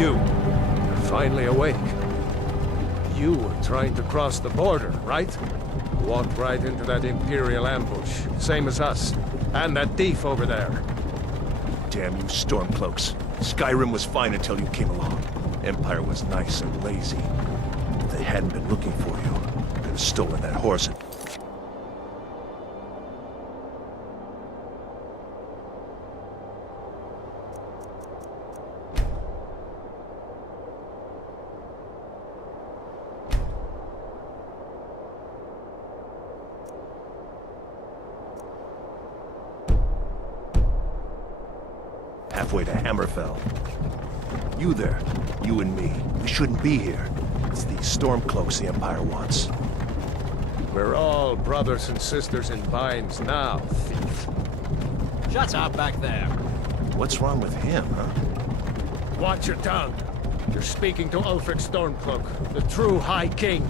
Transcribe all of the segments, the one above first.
You're finally awake. You were trying to cross the border, right? Walked right into that Imperial ambush, same as us. And that thief over there. Damn you Stormcloaks. Skyrim was fine until you came along. Empire was nice and lazy. If they hadn't been looking for you, they'd have stolen that horse and... halfway to Hammerfell. You there, you and me, we shouldn't be here. It's these Stormcloaks the Empire wants. We're all brothers and sisters in binds now, thief. Shut up back there. What's wrong with him, huh? Watch your tongue. You're speaking to Ulfric Stormcloak, the true High King.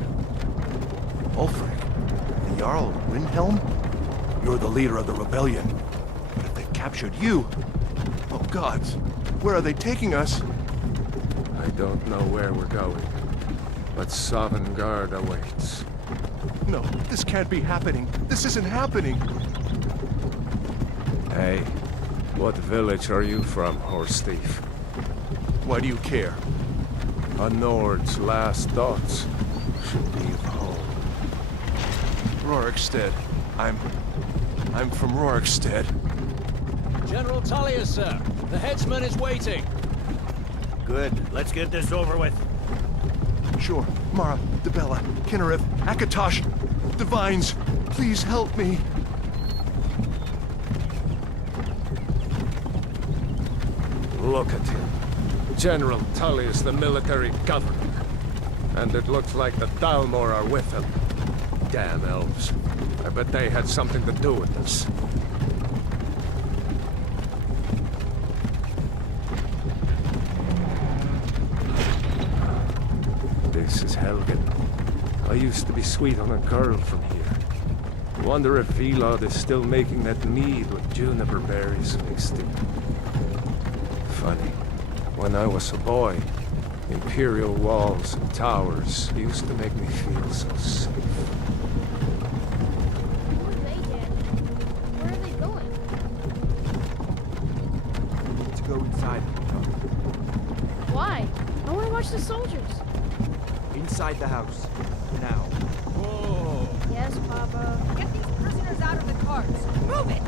Ulfric? The Jarl of Windhelm? You're the leader of the rebellion. But if they've captured you... Oh gods, where are they taking us? I don't know where we're going, but Sovngarde awaits. No, this can't be happening. This isn't happening. Hey, what village are you from, horse thief? Why do you care? A Nord's last thoughts should be of home. Rorikstead. I'm from Rorikstead. General Tullius, sir. The headsman is waiting. Good. Let's get this over with. Sure. Mara, Debella, Kinnereth, Akatosh, Divines, please help me. Look at him. General Tullius, the military governor. And it looks like the Dalmor are with him. Damn elves. I bet they had something to do with this. This is Helgen. I used to be sweet on a girl from here. Wonder if Vilod is still making that mead with juniper berries mixed in. Funny. When I was a boy, Imperial walls and towers used to make me feel so safe. Who are they, Dad? Where are they going? We need to go inside. Why? I want to watch the soldiers. Inside the house. Now. Whoa! Yes, Papa. Get these prisoners out of the carts. Move it!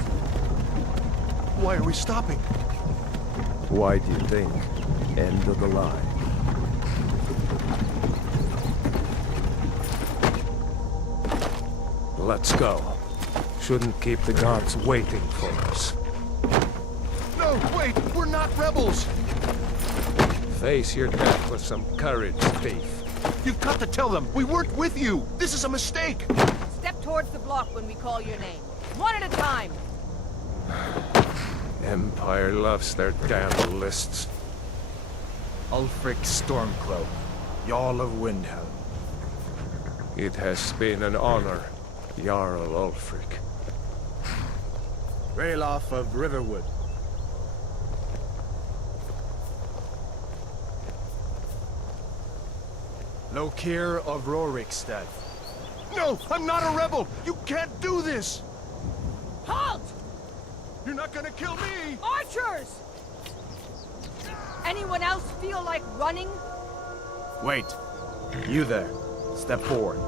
Why are we stopping? Why do you think? End of the line. Let's go. Shouldn't keep the gods waiting for us. No, wait! We're not rebels! Face your death with some courage, thief. You've got to tell them! We weren't with you! This is a mistake! Step towards the block when we call your name. One at a time. Empire loves their damn lists. Ulfric Stormcloak, Jarl of Windhelm. It has been an honor, Jarl Ulfric. Ralof of Riverwood. Lokir of Rorikstead. No! I'm not a rebel! You can't do this! Halt! You're not gonna kill me! Archers! Anyone else feel like running? Wait. You there. Step forward.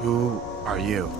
Who are you?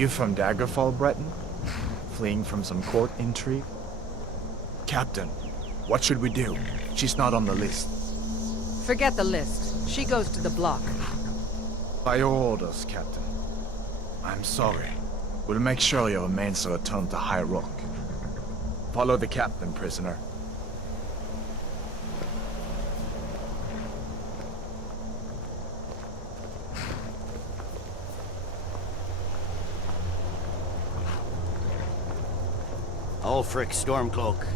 you from Daggerfall, Breton? Fleeing from some court intrigue? Captain, what should we do? She's not on the list. Forget the list. She goes to the block. By your orders, Captain. I'm sorry. We'll make sure your remains are returned to High Rock. Follow the captain, prisoner. Ulfric Stormcloak.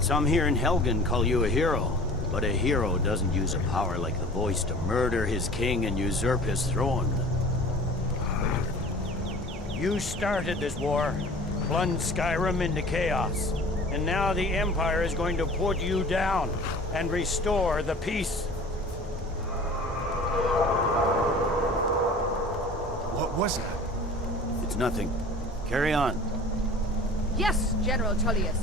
Some here in Helgen call you a hero, but a hero doesn't use a power like the voice to murder his king and usurp his throne. You started this war, plunged Skyrim into chaos, and now the Empire is going to put you down and restore the peace. What was that? It's nothing. Carry on. Yes, General Tullius.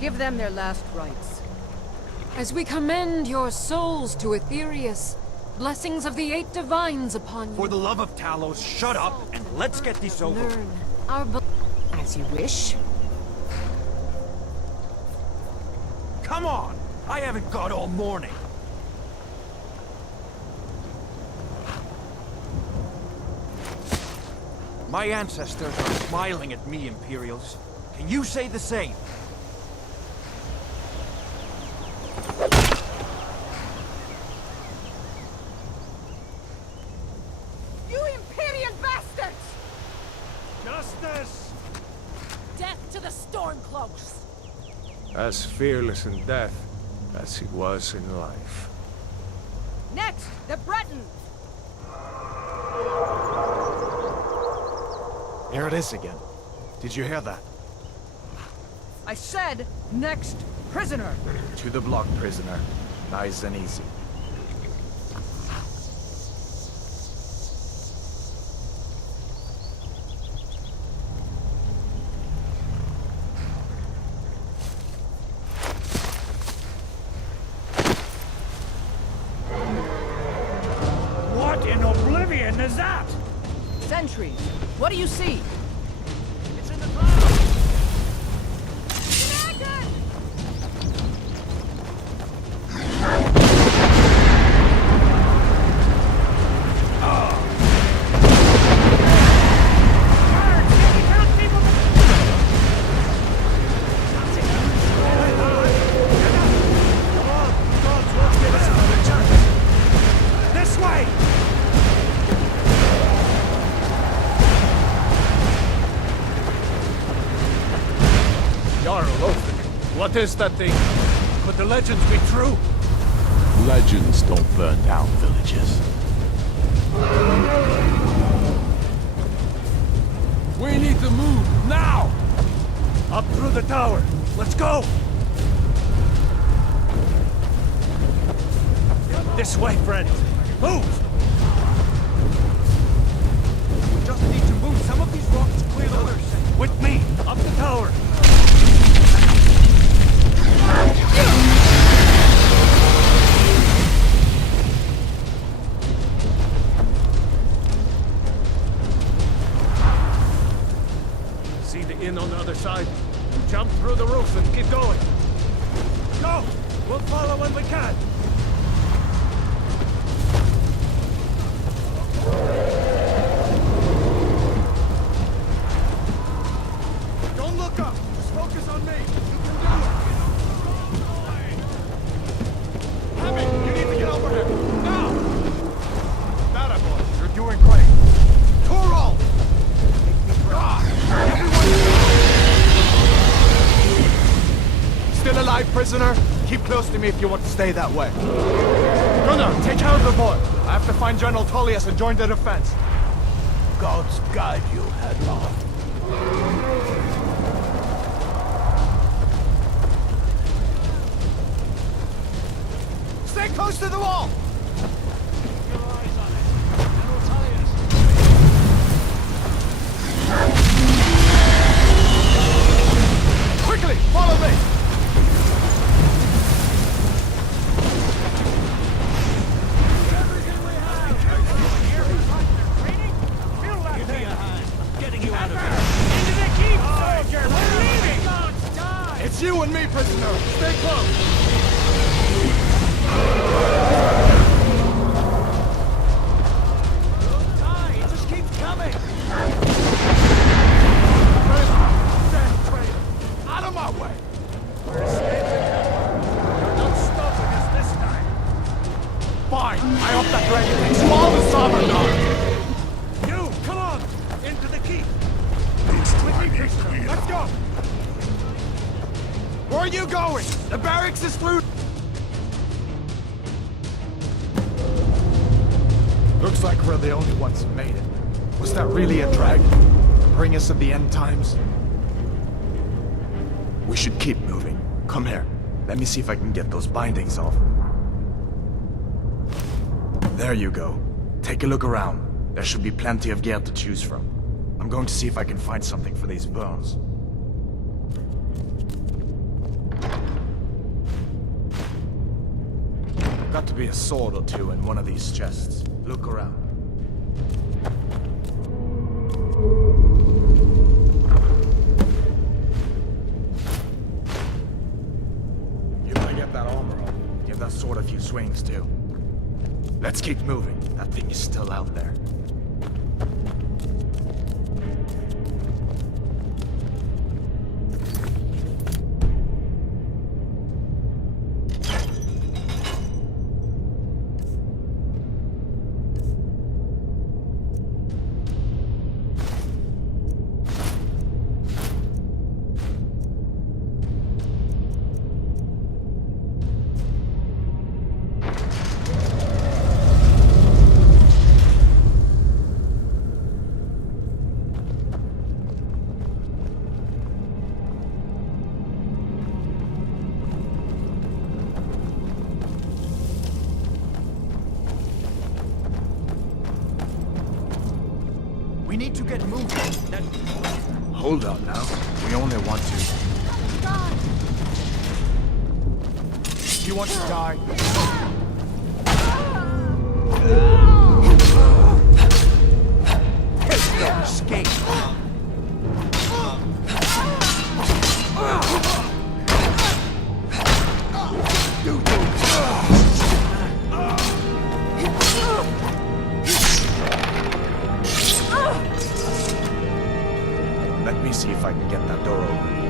Give them their last rites. As we commend your souls to Aetherius, blessings of the eight divines upon you. For the love of Talos, shut up and let's get this over. Learn our as you wish. Come on! I haven't got all morning. My ancestors are smiling at me, Imperials. Can you say the same? You Imperial bastards! Justice! Death to the Stormcloaks! As fearless in death as he was in life. Next, the Breton! Here it is again. Did you hear that? I said, next prisoner! To the block, prisoner. Nice and easy. What in oblivion is that? Sentries, what do you see? It's in the clouds! This way! Jarl Ulfric, what is that thing? Could the legends be true? Legends don't burn down villages. We need to move, now! Up through the tower. Let's go! This way, friend. Move! We just need to move some of these rocks to clear the way. With me, up the tower. See the inn on the other side? Jump through the roof and keep going. Go! We'll follow when we can. Don't look up! Just focus on me! You can do it! Hammond, you need to get over here! Now! That boy, you're doing great! Torol! Still alive, prisoner? Keep close to me if you want to stay that way. Gunnar, take care of the boy. I have to find General Tullius and join the defense. Gods guide you, headlong. Stay close to the wall! Quickly, follow me! Give me a hand. Get that dragon takes you all to Sovereign. You, come on! Into the keep! With me, Krishna. Let's go! Where are you going? The barracks is through. Looks like we're the only ones who made it. Was that really a dragon? Bring us at the end times? We should keep moving. Come here. Let me see if I can get those bindings off. There you go. Take a look around. There should be plenty of gear to choose from. I'm going to see if I can find something for these burns. Got to be a sword or two in one of these chests. Look around. You gotta get that armor on. Give that sword a few swings too. Let's keep moving. That thing is still out there. We need to get moving. Hold on now. We only want to... You want to die? Don't escape. Let me see if I can get that door open.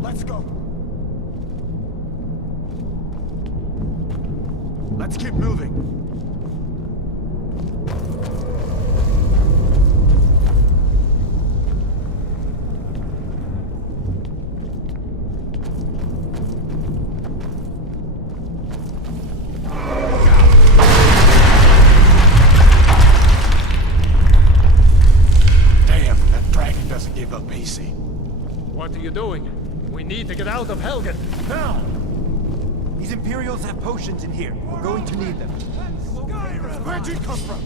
Let's go. Let's keep moving. Damn, that dragon doesn't give up easy. What are you doing? We need to get out of Helgen, now! These Imperials have potions in here. We're going to need them. Skyrim! Where'd you come from?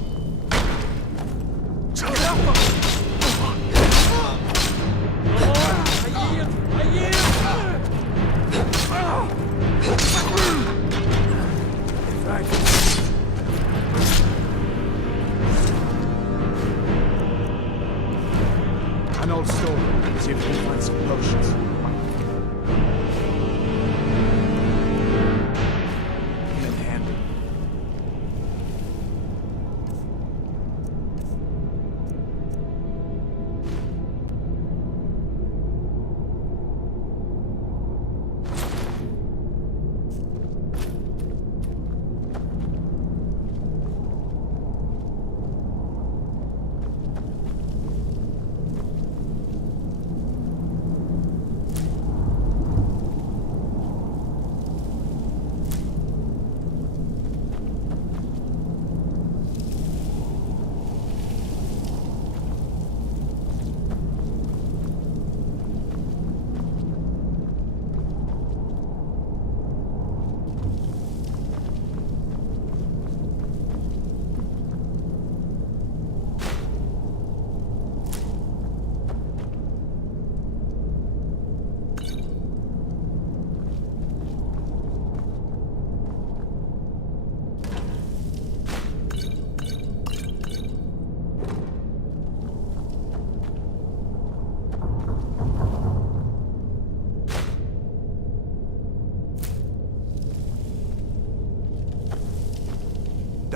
An old store. See if we can find some potions. Hand it.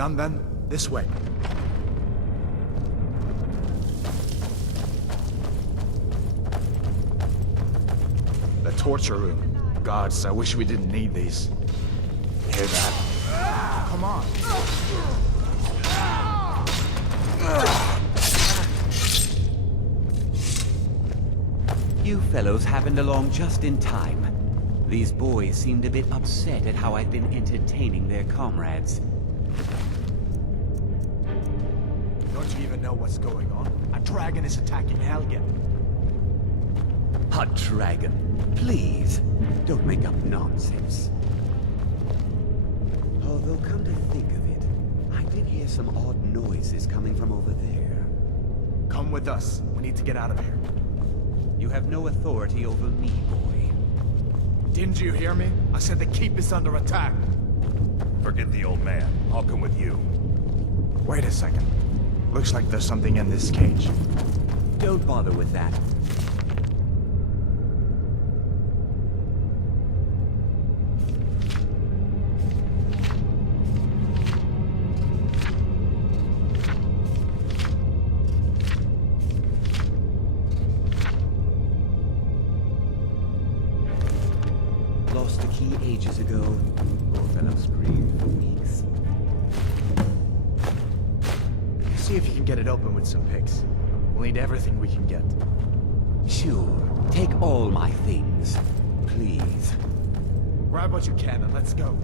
Done then? This way. The torture room. Gods, I wish we didn't need these. Hear that? Come on. You fellows happened along just in time. These boys seemed a bit upset at how I've been entertaining their comrades. Don't you even know what's going on? A dragon is attacking Helgen. A dragon. Please, don't make up nonsense. Although, come to think of it, I did hear some odd noises coming from over there. Come with us. We need to get out of here. You have no authority over me, boy. Didn't you hear me? I said the keep is under attack. Forget the old man. I'll come with you. Wait a second. Looks like there's something in this cage. Don't bother with that. Lost the key ages ago. Poor fellow screamed for weeks. See if you can get it open with some picks. We'll need everything we can get. Sure. Take all my things. Please. Grab what you can and let's go.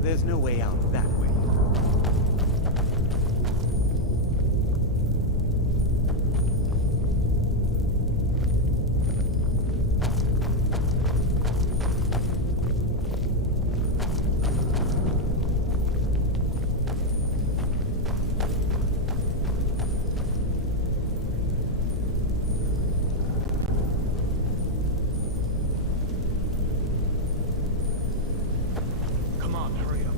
There's no way out that way. Come on, hurry up.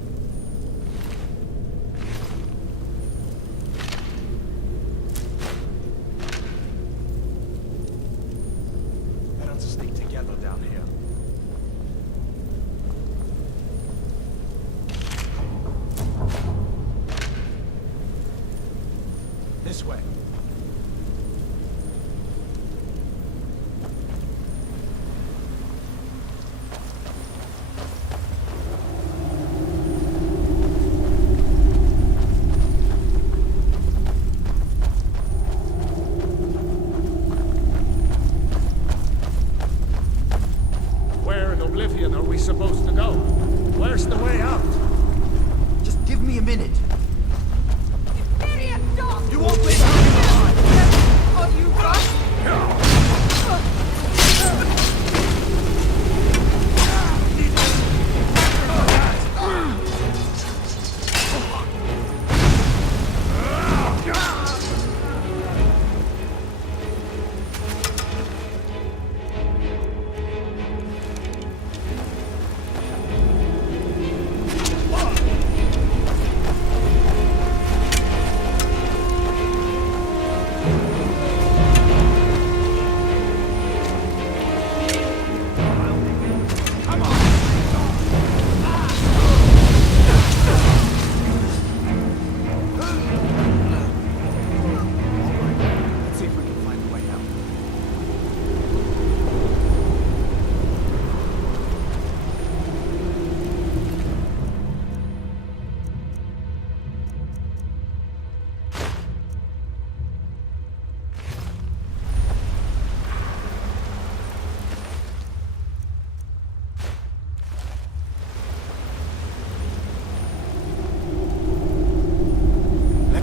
Better to stick together down here. This way. Where in Oblivion are we supposed to go? Where's the way out? Just give me a minute. Idiot dog! You won't leave Helgen behind! Oh, you run!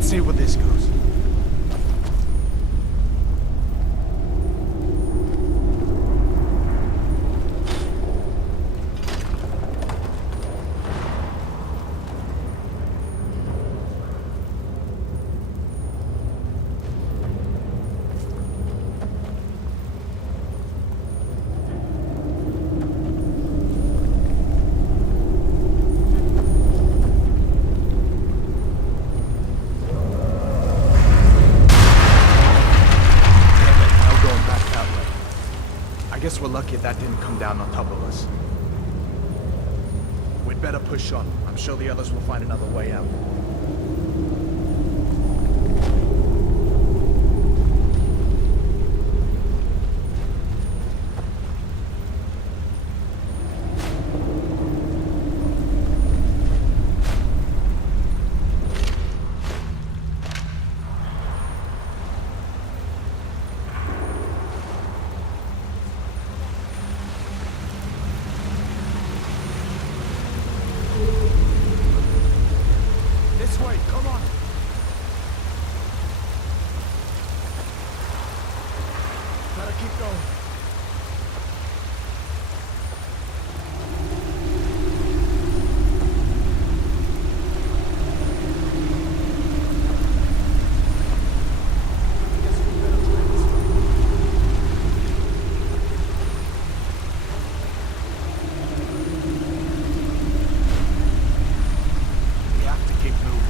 see where this goes. I guess we're lucky that didn't come down on top of us. We'd better push on. I'm sure the others will find another way out. This way, come on! Gotta keep going. Guess we better try this way. We have to keep moving.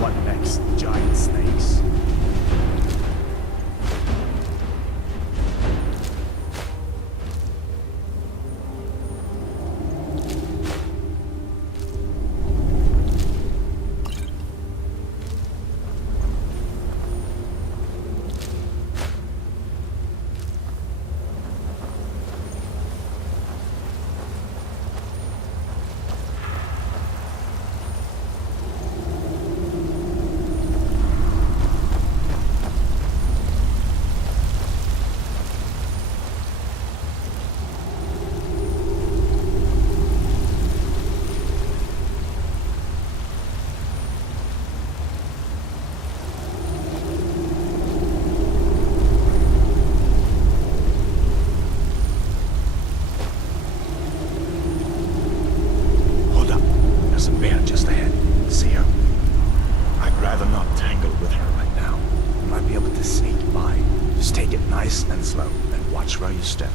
What next? Giant snakes? Hold up. There's a bear just ahead. See her? I'd rather not tangle with her right now. You might be able to sneak by. Just take it nice and slow, and watch where you step.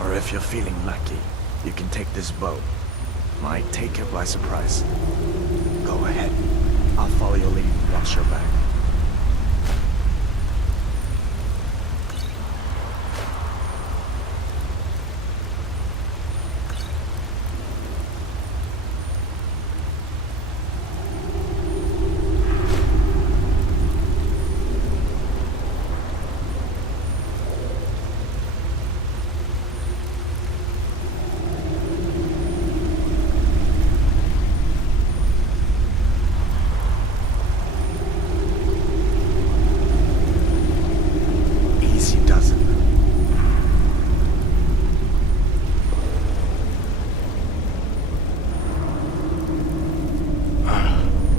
Or if you're feeling lucky, you can take this bow. Might take her by surprise. Go ahead. I'll follow your lead and watch your back. Easy does it.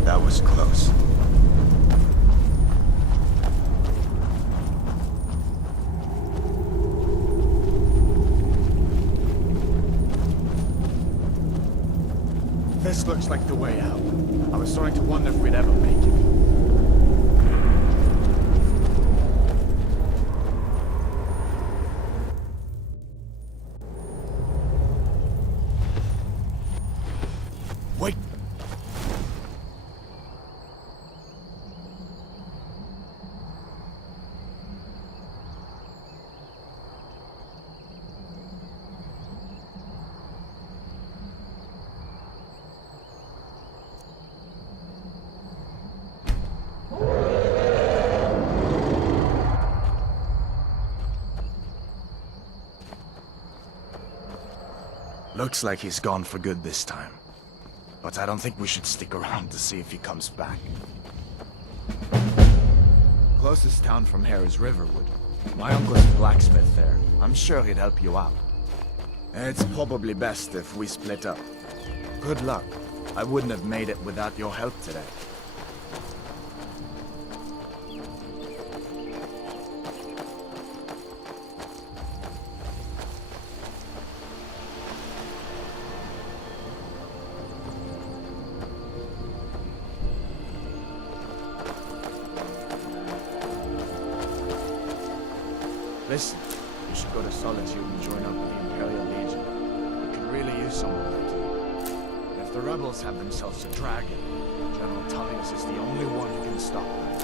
That was close. This looks like the way out. I was starting to wonder if we'd ever make it. Wait! Looks like he's gone for good this time. But I don't think we should stick around to see if he comes back. Closest town from here is Riverwood. My uncle's a blacksmith there. I'm sure he'd help you out. It's probably best if we split up. Good luck. I wouldn't have made it without your help today. Listen, you should go to Solitude and join up with the Imperial Legion. We could really use someone like you. And if the rebels have themselves a dragon, General Tullius is the only one who can stop them.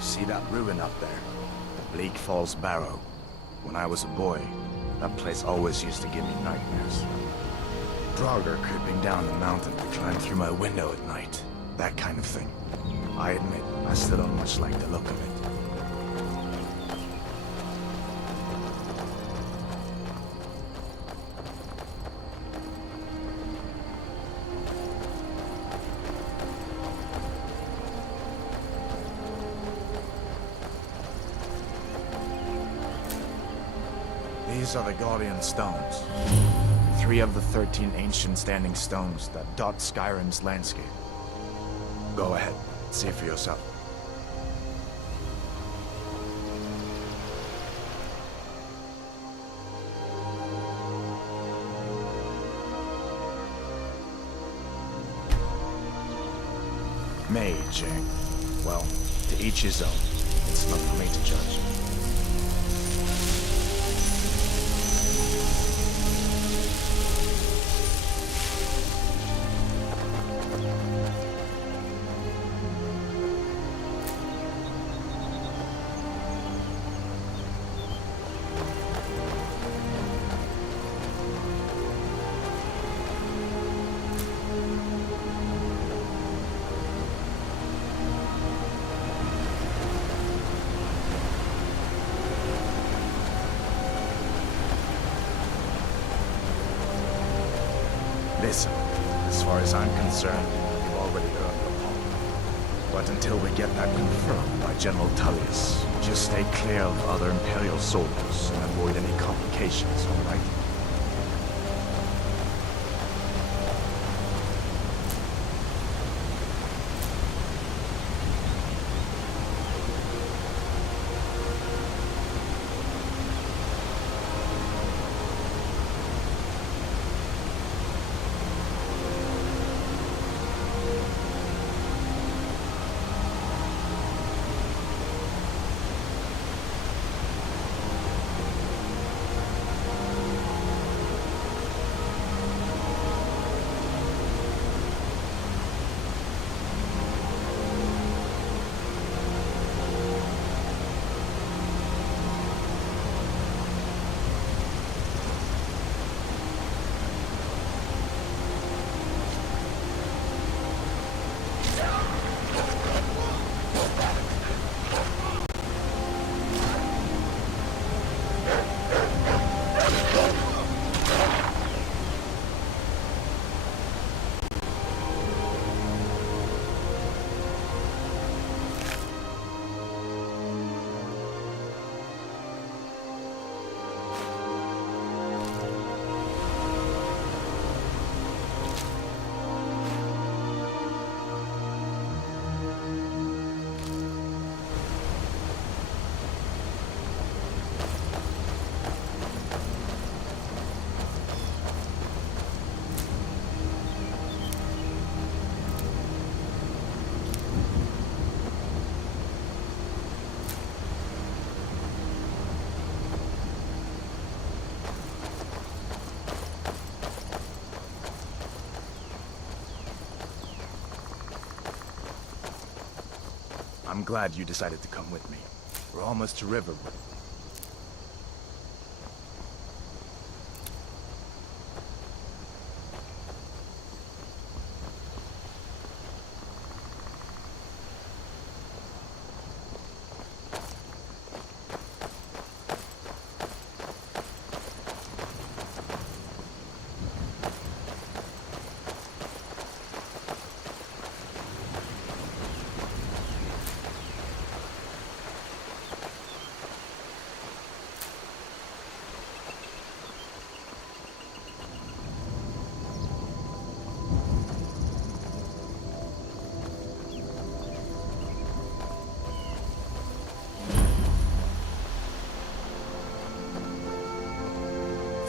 See that ruin up there? The Bleak Falls Barrow. When I was a boy, that place always used to give me nightmares. Draugr creeping down the mountain to climb through my window at night. That kind of thing. I admit, I still don't much like the look of it. These are the Guardian Stones. 3 of the 13 ancient standing stones that dot Skyrim's landscape. Go ahead, see for yourself. Mage, eh? Well, to each his own. It's not for me to judge. Listen, as far as I'm concerned, you've already earned the palm. But until we get that confirmed by General Tullius, just stay clear of other Imperial soldiers and avoid any complications, all right? glad you decided to come with me. We're almost to River.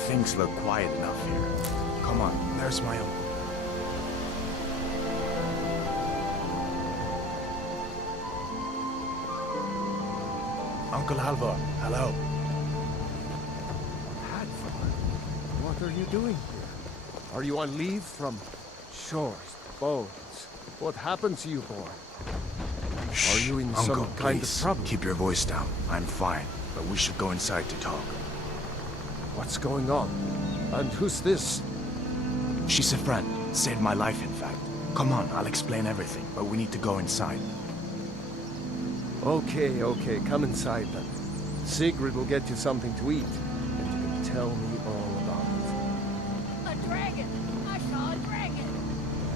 Things look quiet enough here. Come on, there's my uncle. Uncle Halvor, hello. Hadvar, what are you doing here? Are you on leave from shores, boats? What happened to you, boy? Are you in Uncle, some kind please, of trouble? keep your voice down. I'm fine, but we should go inside to talk. What's going on? And who's this? She's a friend. Saved my life, in fact. Come on, I'll explain everything, but we need to go inside. Okay, come inside then. Sigrid will get you something to eat, and you can tell me all about it. A dragon! I saw a dragon!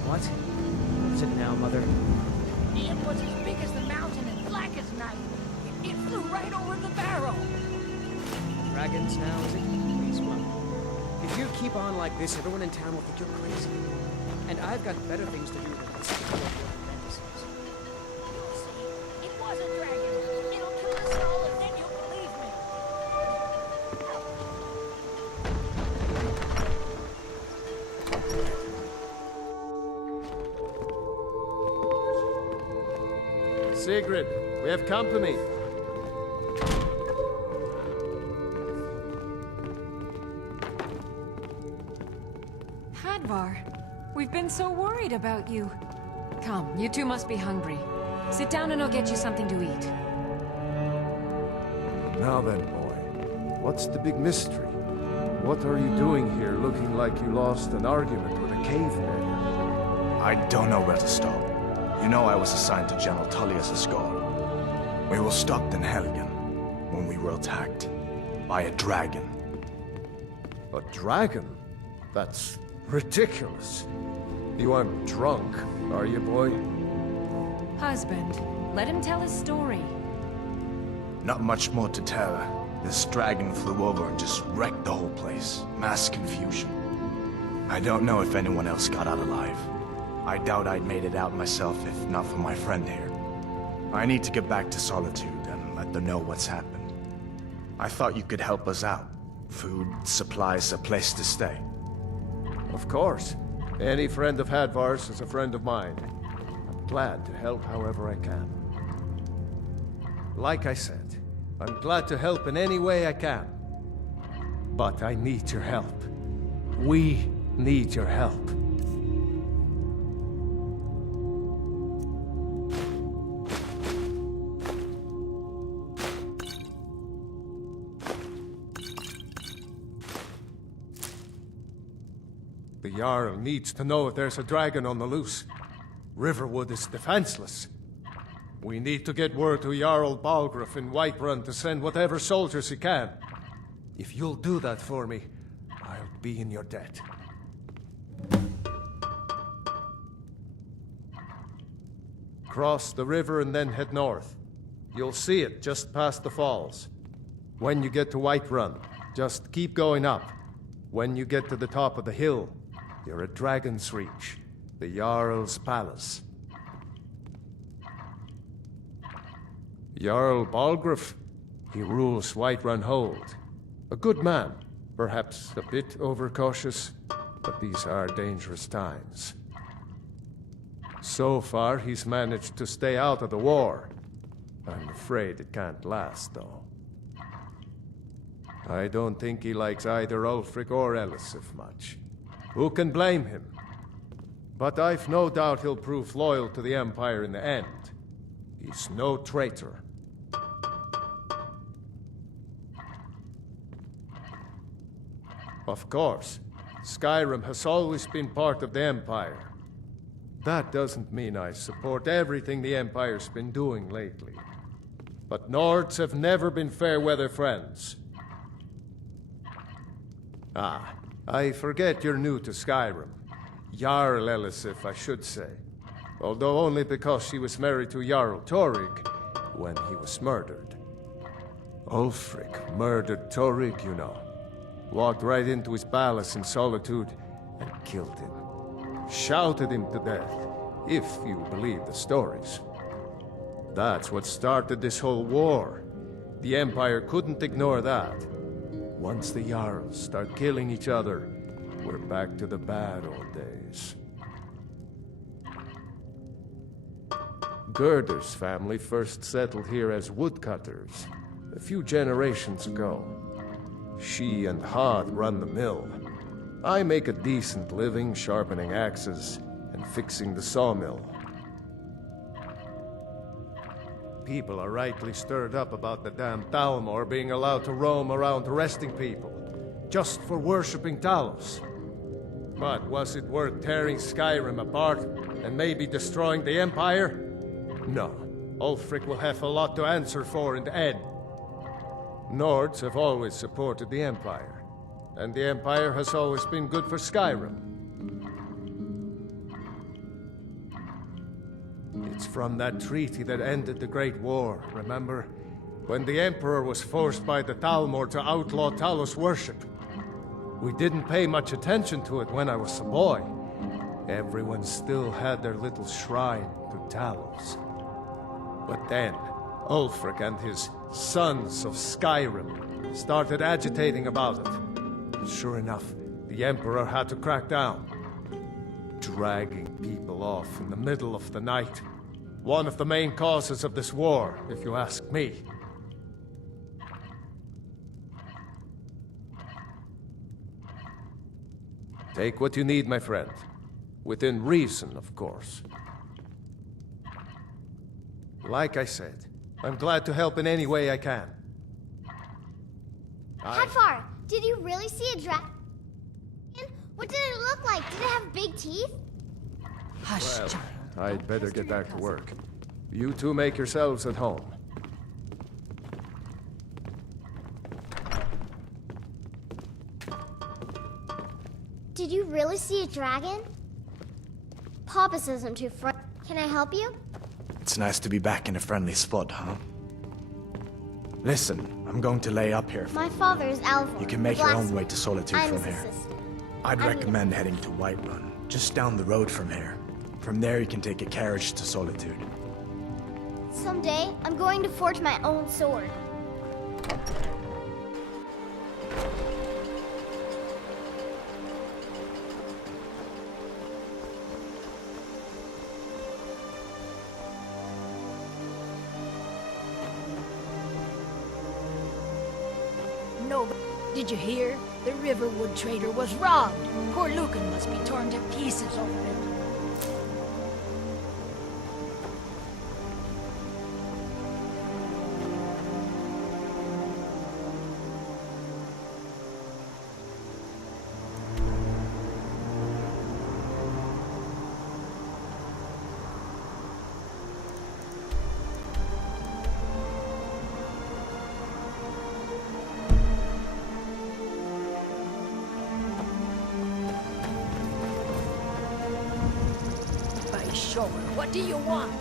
What? What's it now, Mother? It was as big as the mountain and black as night. It flew right over the barrel. Dragons now, is it? Please, Mom. If you keep on like this, everyone in town will think you're crazy. And I've got better things to do than listen to your fantasies. You'll see. It was a dragon. It'll kill us all, and then you'll believe me. Sigrid, we have company. Hadvar, we've been so worried about you. Come, you two must be hungry. Sit down and I'll get you something to eat. Now then, boy, what's the big mystery? What are you doing here looking like you lost an argument with a caveman? I don't know where to stop. You know I was assigned to General Tullius' guard. We were stopped in Helgen when we were attacked by a dragon. A dragon? That's ridiculous. You aren't drunk, are you, boy? Husband, let him tell his story. Not much more to tell. This dragon flew over and just wrecked the whole place. Mass confusion. I don't know if anyone else got out alive. I doubt I'd made it out myself if not for my friend here. I need to get back to Solitude and let them know what's happened. I thought you could help us out. Food, supplies, a place to stay. Of course. Any friend of Hadvar's is a friend of mine. I'm glad to help however I can. Like I said, I'm glad to help in any way I can. But I need your help. We need your help. The Jarl needs to know if there's a dragon on the loose. Riverwood is defenseless. We need to get word to Jarl Balgruuf in Whiterun to send whatever soldiers he can. If you'll do that for me, I'll be in your debt. Cross the river and then head north. You'll see it just past the falls. When you get to Whiterun, just keep going up. When you get to the top of the hill, you're at Dragon's Reach, the Jarl's palace. Jarl Balgruuf, he rules Whiterun Hold. A good man, perhaps a bit overcautious, but these are dangerous times. So far, he's managed to stay out of the war. I'm afraid it can't last, though. I don't think he likes either Ulfric or Elisif much. Who can blame him? But I've no doubt he'll prove loyal to the Empire in the end. He's no traitor. Of course, Skyrim has always been part of the Empire. That doesn't mean I support everything the Empire's been doing lately. But Nords have never been fair-weather friends. Ah, I forget you're new to Skyrim. Jarl Elisif, I should say. Although only because she was married to Jarl Torygg when he was murdered. Ulfric murdered Torygg, you know. Walked right into his palace in Solitude and killed him. Shouted him to death, if you believe the stories. That's what started this whole war. The Empire couldn't ignore that. Once the Jarls start killing each other, we're back to the bad old days. Gerder's family first settled here as woodcutters a few generations ago. She and Hod run the mill. I make a decent living sharpening axes and fixing the sawmill. People are rightly stirred up about the damn Thalmor being allowed to roam around arresting people, just for worshipping Talos. But was it worth tearing Skyrim apart and maybe destroying the Empire? No. Ulfric will have a lot to answer for in the end. Nords have always supported the Empire, and the Empire has always been good for Skyrim. It's from that treaty that ended the Great War, remember? When the Emperor was forced by the Thalmor to outlaw Talos worship. We didn't pay much attention to it when I was a boy. Everyone still had their little shrine to Talos. But then, Ulfric and his Sons of Skyrim started agitating about it. Sure enough, the Emperor had to crack down. Dragging people off in the middle of the night. One of the main causes of this war, if you ask me. Take what you need, my friend. Within reason, of course. Like I said, I'm glad to help in any way I can. Hadvar, did you really see a dragon? What did it look like? Did it have big teeth? Hush, Well, child. I'd better get back to work. You two make yourselves at home. Did you really see a dragon? Papa says I'm too friendly. Can I help you? It's nice to be back in a friendly spot, huh? Listen, I'm going to lay up here. My father is Alvor. You can make your own way to Solitude I'm from his here. assistant. I'd I'm recommend heading to Whiterun, just down the road from here. From there you can take a carriage to Solitude. Someday, I'm going to forge my own sword. No, did you hear? The Riverwood trader was robbed. Poor Lucan must be torn to pieces over it. Sure, what do you want?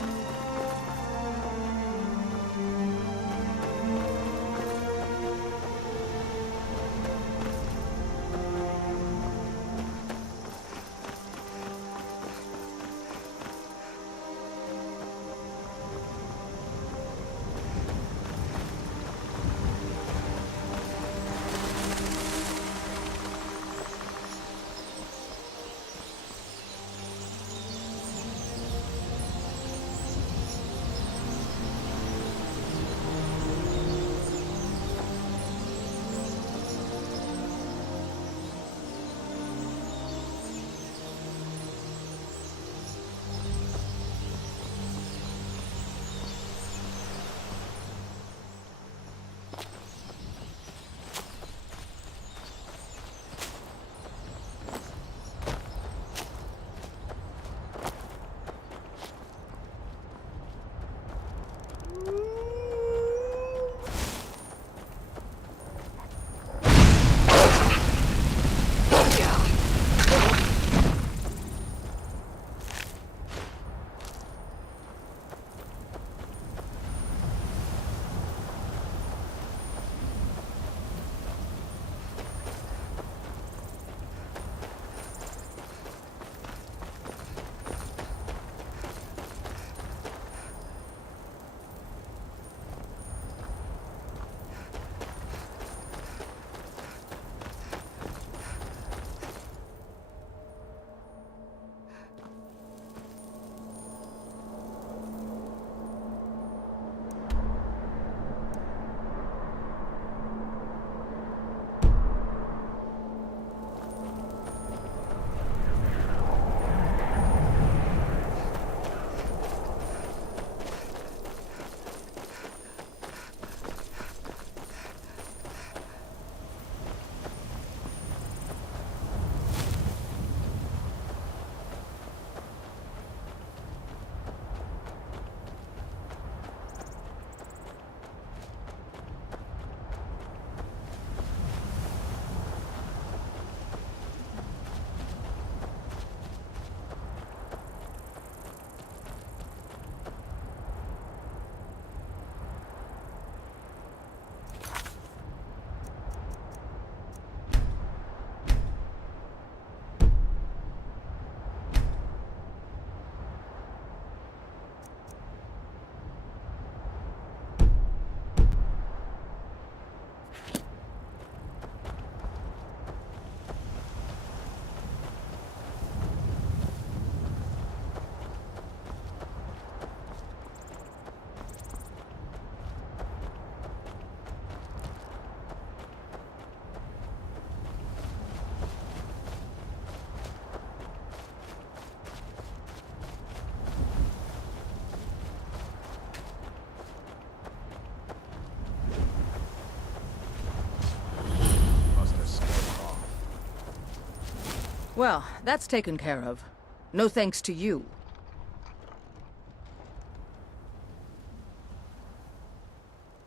Well, that's taken care of. No thanks to you.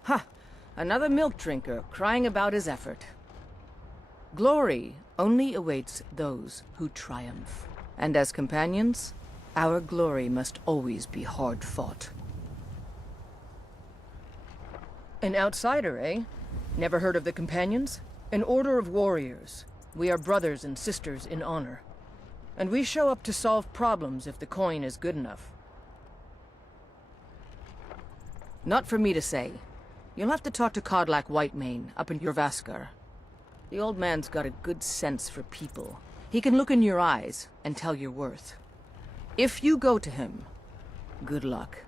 Ha! Another milk drinker crying about his effort. Glory only awaits those who triumph. And as companions, our glory must always be hard fought. An outsider, eh? Never heard of the Companions? An order of warriors. We are brothers and sisters in honor. And we show up to solve problems if the coin is good enough. Not for me to say. You'll have to talk to Codlac Whitemane up in Jorvaskar. The old man's got a good sense for people. He can look in your eyes and tell your worth. If you go to him, good luck.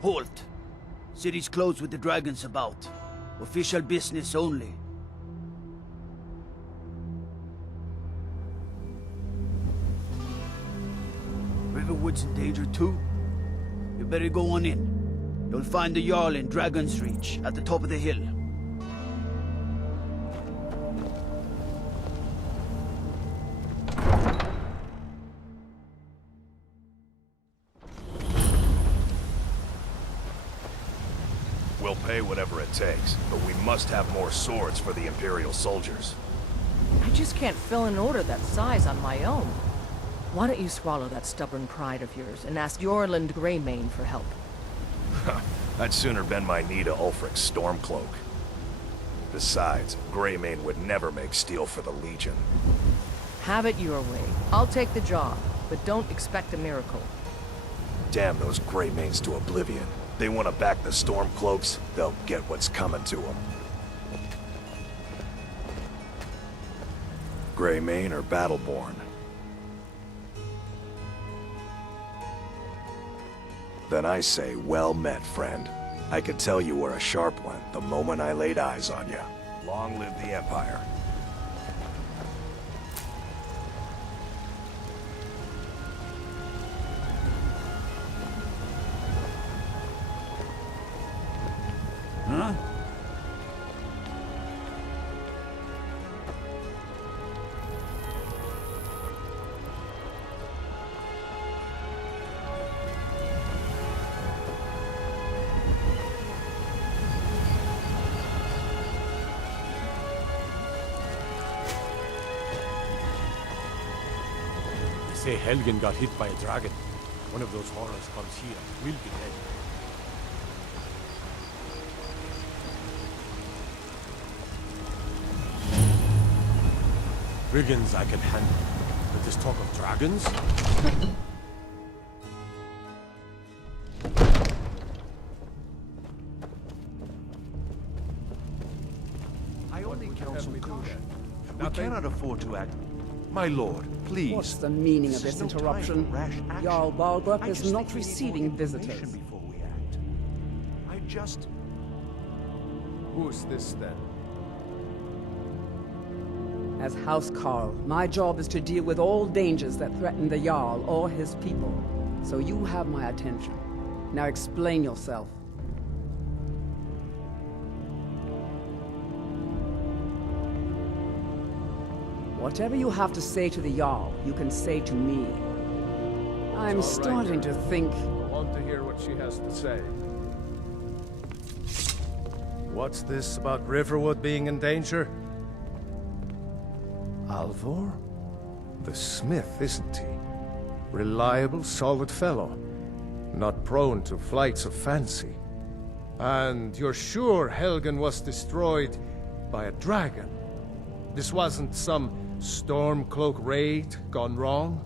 Halt! City's closed with the dragons about. Official business only. Riverwood's in danger too? You better go on in. You'll find the Jarl in Dragon's Reach, at the top of the hill. We'll pay whatever it takes, but we must have more swords for the Imperial soldiers. I just can't fill an order that size on my own. Why don't you swallow that stubborn pride of yours and ask Yorland Greymane for help? I'd sooner bend my knee to Ulfric's Stormcloak. Besides, Greymane would never make steel for the Legion. Have it your way. I'll take the job, but don't expect a miracle. Damn those Greymanes to oblivion. They want to back the Stormcloaks, they'll get what's coming to them. Greymane or Battleborn? Then I say, well met, friend. I could tell you were a sharp one the moment I laid eyes on you. Long live the Empire. Huh? They say Helgen got hit by a dragon. One of those horrors comes here. We'll be dead. Brigands I can handle, but this talk of dragons? before to act. My lord, please. What's the meaning of This this is no time for interruption? rash action. Jarl Balgrup I is just not think we need more receiving information visitors. before we act. I just... Who's this then? As House Carl, my job is to deal with all dangers that threaten the Jarl or his people. So you have my attention. Now explain yourself. Whatever you have to say to the Jarl, you can say to me. I'm It's all right, starting to think... I want to hear what she has to say. What's this about Riverwood being in danger? Alvor? The smith, isn't he? Reliable, solid fellow. Not prone to flights of fancy. And you're sure Helgen was destroyed by a dragon? This wasn't some Stormcloak raid gone wrong?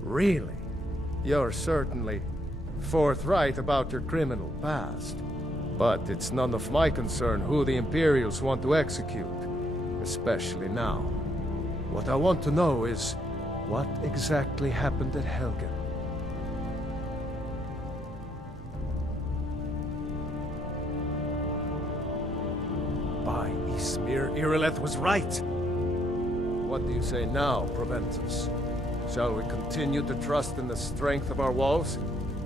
Really? You're certainly forthright about your criminal past. But it's none of my concern who the Imperials want to execute, especially now. What I want to know is, what exactly happened at Helgen? By Ysmir, Irileth was right! What do you say now, Proventus? Shall we continue to trust in the strength of our walls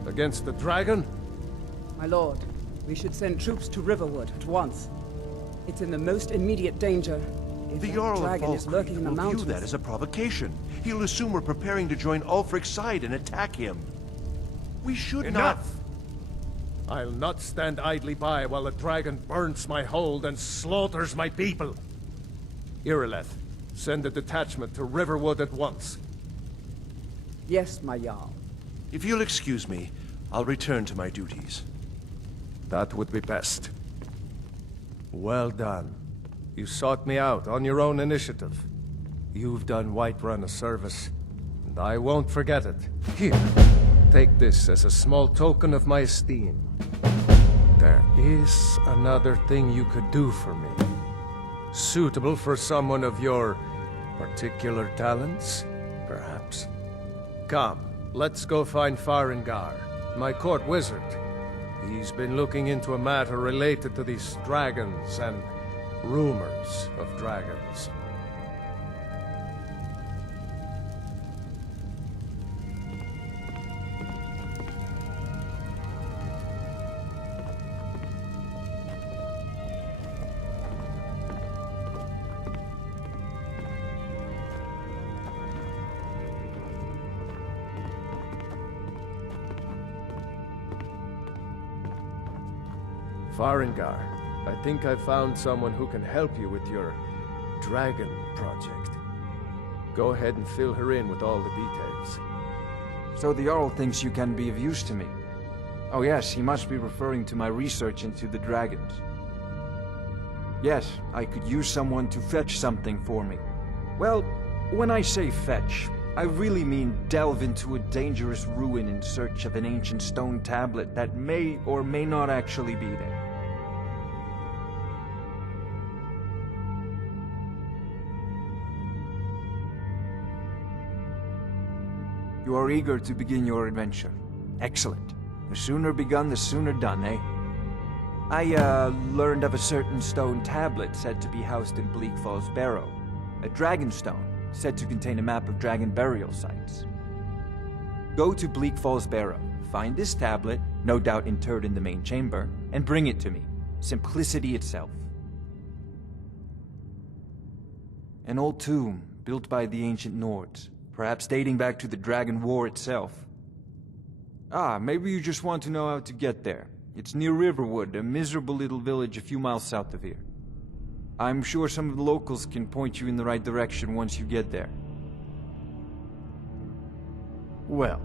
against the dragon? My lord, we should send troops to Riverwood at once. It's in the most immediate danger. If The that Jarl of dragon is lurking in the will view mountains. that as a provocation. He'll assume we're preparing to join Ulfric's side and attack him. We should Enough! I'll not stand idly by while the dragon burns my hold and slaughters my people. Irileth, send a detachment to Riverwood at once. Yes, my Jarl. If you'll excuse me, I'll return to my duties. That would be best. Well done. You sought me out on your own initiative. You've done Whiterun a service, and I won't forget it. Here, take this as a small token of my esteem. There is another thing you could do for me. Suitable for someone of your particular talents, perhaps? Come, let's go find Farengar, my court wizard. He's been looking into a matter related to these dragons and rumors of dragons. Farengar, I think I found someone who can help you with your dragon project. Go ahead and fill her in with all the details. So the Jarl thinks you can be of use to me. Oh yes, he must be referring to my research into the dragons. Yes, I could use someone to fetch something for me. Well, when I say fetch, I really mean delve into a dangerous ruin in search of an ancient stone tablet that may or may not actually be there. You are eager to begin your adventure. Excellent. The sooner begun, the sooner done, eh? I, learned of a certain stone tablet said to be housed in Bleak Falls Barrow. A dragon stone, said to contain a map of dragon burial sites. Go to Bleak Falls Barrow, find this tablet, no doubt interred in the main chamber, and bring it to me. Simplicity itself. An old tomb, built by the ancient Nords, perhaps dating back to the Dragon War itself. Ah, maybe you just want to know how to get there. It's near Riverwood, a miserable little village a few miles south of here. I'm sure some of the locals can point you in the right direction once you get there. Well,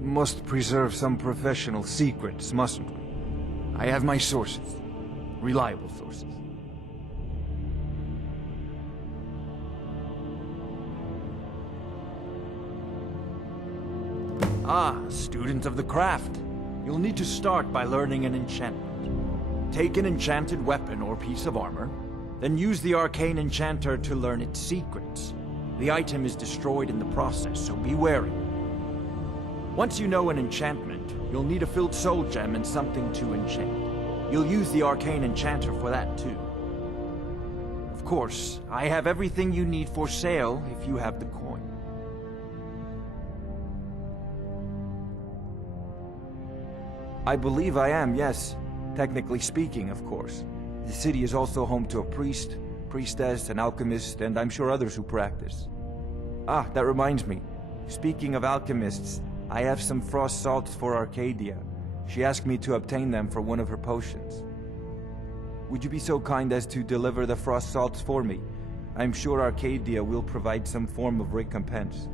must preserve some professional secrets, mustn't we? I have my sources. Reliable sources. Ah, student of the craft. You'll need to start by learning an enchantment. Take an enchanted weapon or piece of armor, then use the arcane enchanter to learn its secrets. The item is destroyed in the process, so be wary. Once you know an enchantment, you'll need a filled soul gem and something to enchant. You'll use the arcane enchanter for that too. Of course, I have everything you need for sale if you have the coin. I believe I am, yes. Technically speaking, of course. The city is also home to a priest, priestess, an alchemist, and I'm sure others who practice. Ah, that reminds me. Speaking of alchemists, I have some frost salts for Arcadia. She asked me to obtain them for one of her potions. Would you be so kind as to deliver the frost salts for me? I'm sure Arcadia will provide some form of recompense.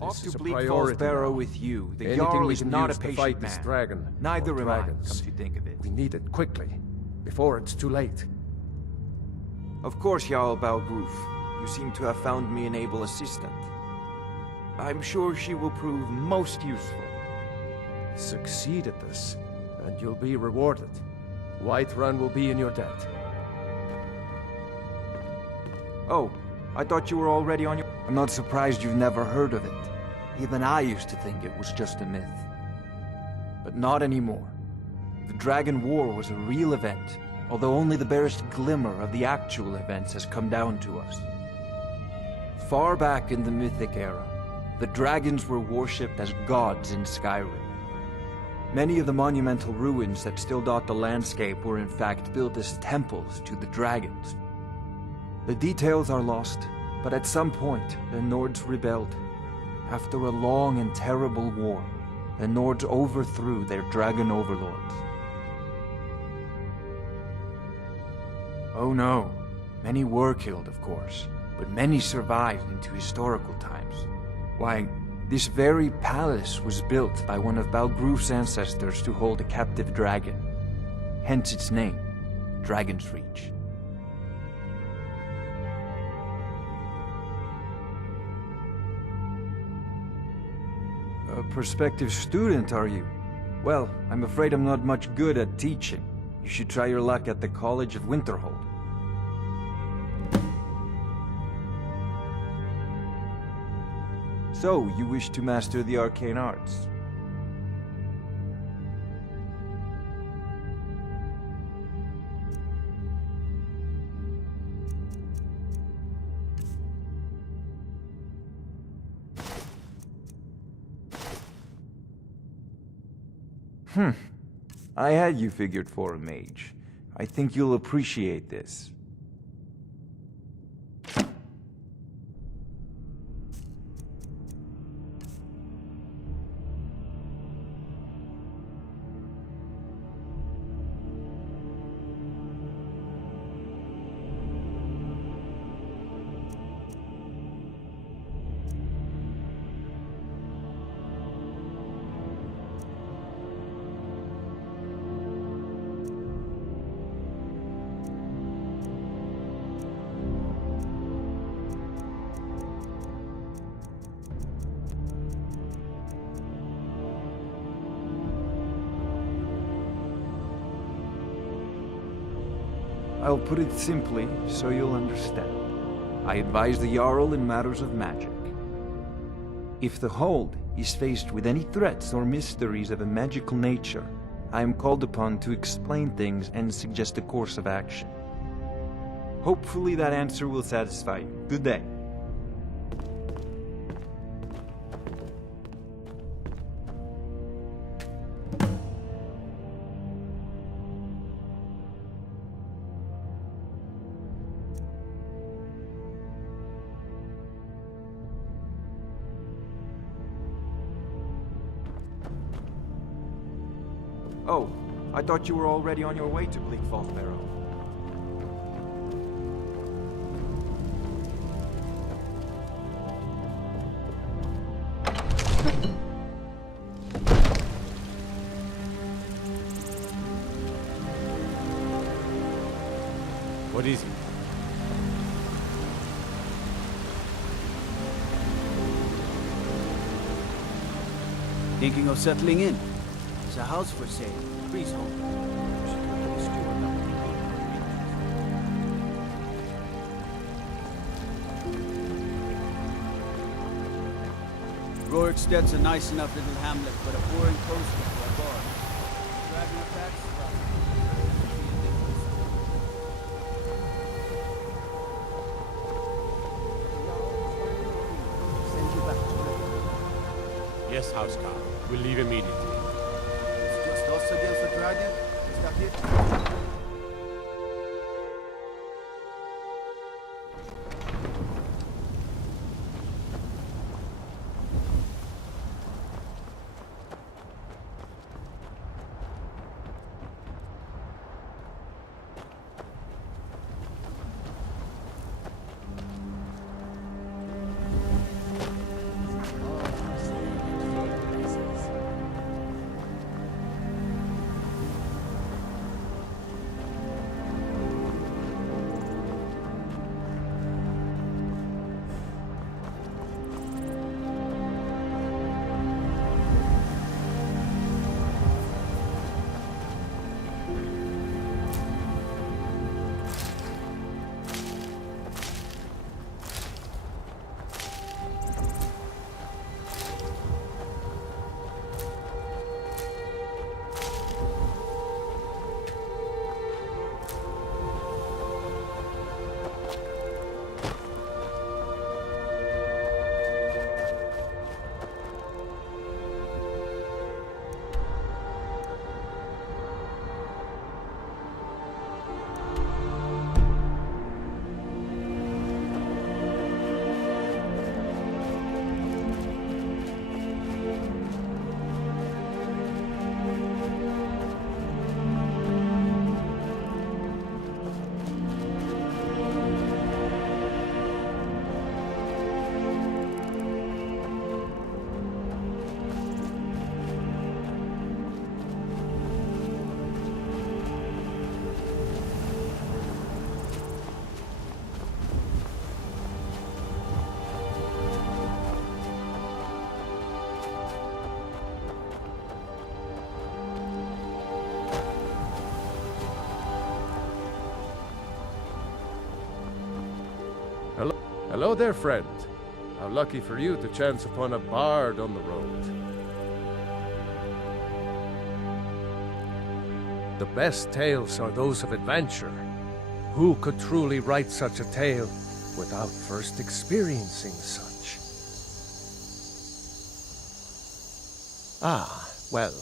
Off to Bleak Falls Barrow with you. The Jarl is not a patient man. Dragon. Neither am I, come to think of it. We need it quickly, before it's too late. Of course, Jarl Balgruf. You seem to have found me an able assistant. I'm sure she will prove most useful. Succeed at this, and you'll be rewarded. Whiterun will be in your debt. Oh, I thought you were already on your... I'm not surprised you've never heard of it. Even I used to think it was just a myth. But not anymore. The Dragon War was a real event, although only the barest glimmer of the actual events has come down to us. Far back in the Mythic era, the dragons were worshipped as gods in Skyrim. Many of the monumental ruins that still dot the landscape were in fact built as temples to the dragons. The details are lost, but at some point, the Nords rebelled. After a long and terrible war, the Nords overthrew their dragon overlords. Oh no, many were killed, of course, but many survived into historical times. Why, this very palace was built by one of Balgruf's ancestors to hold a captive dragon. Hence its name, Dragon's Reach. A prospective student, are you? Well, I'm afraid I'm not much good at teaching. You should try your luck at the College of Winterhold. So, you wish to master the arcane arts? I had you figured for a mage. I think you'll appreciate this. I'll put it simply so you'll understand. I advise the Jarl in matters of magic. If the Hold is faced with any threats or mysteries of a magical nature, I am called upon to explain things and suggest a course of action. Hopefully that answer will satisfy you. Good day. Oh, I thought you were already on your way to Bleak Falls Barrow. What is it? Thinking of settling in? It's a house for sale. Free's home. Roriksted's a nice enough little hamlet, but a boring coast for a bar. Dragon attacks? Send you back to River. Yes, Housecarl. We'll leave immediately. It's just us against the dragon? Is that it? Hello there, friend. How lucky for you to chance upon a bard on the road. The best tales are those of adventure. Who could truly write such a tale without first experiencing such? Ah, well,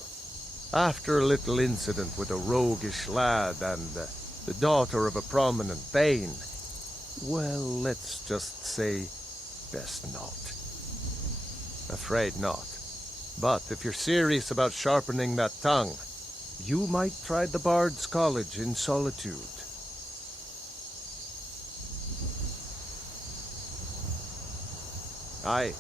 after a little incident with a roguish lad and the daughter of a prominent Thane, well, let's just say, best not. Afraid not. But if you're serious about sharpening that tongue, you might try the Bard's College in Solitude. Aye.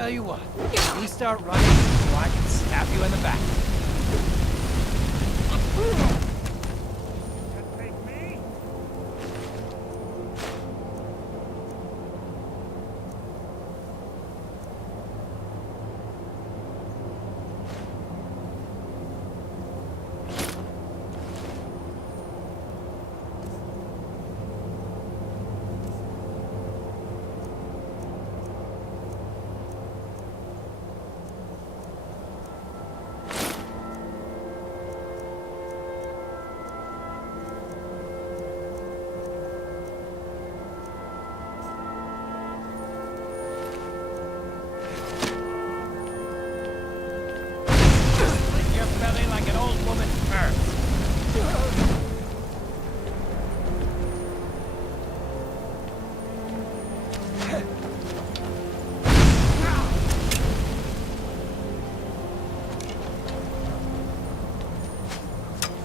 Tell you what, you start running so I can stab you in the back. Like an old woman's purse.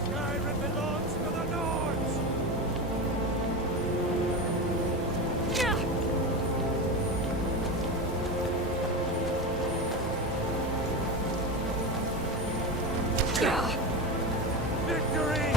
Skyrim belongs to the Nords. Victory!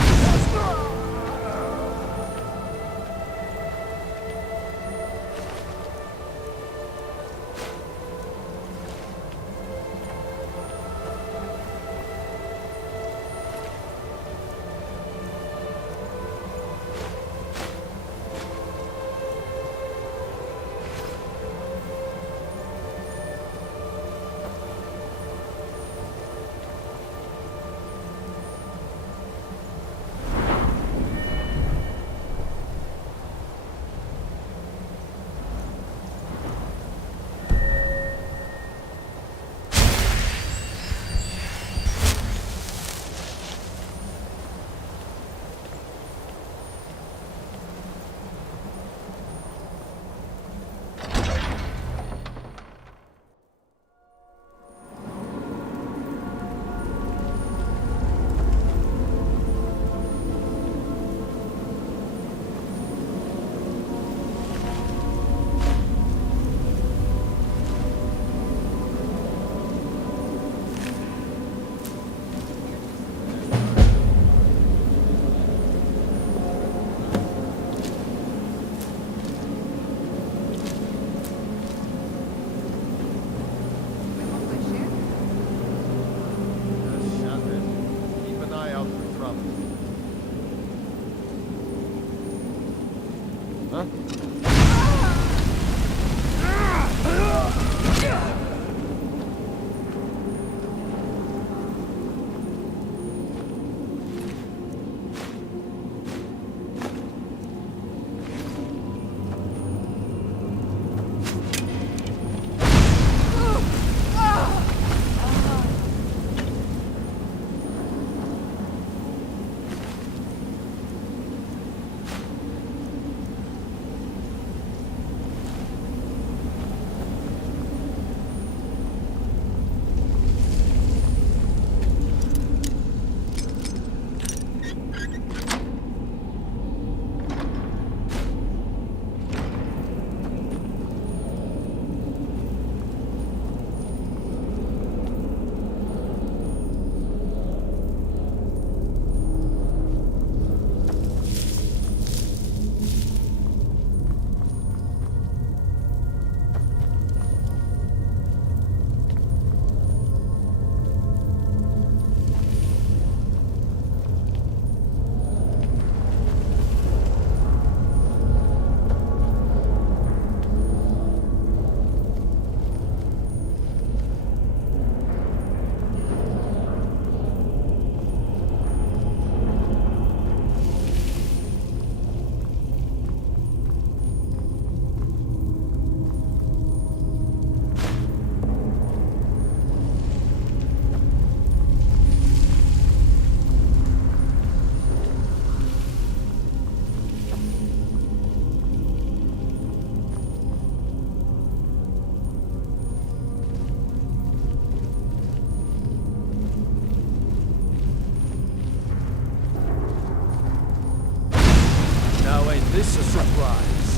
This a surprise.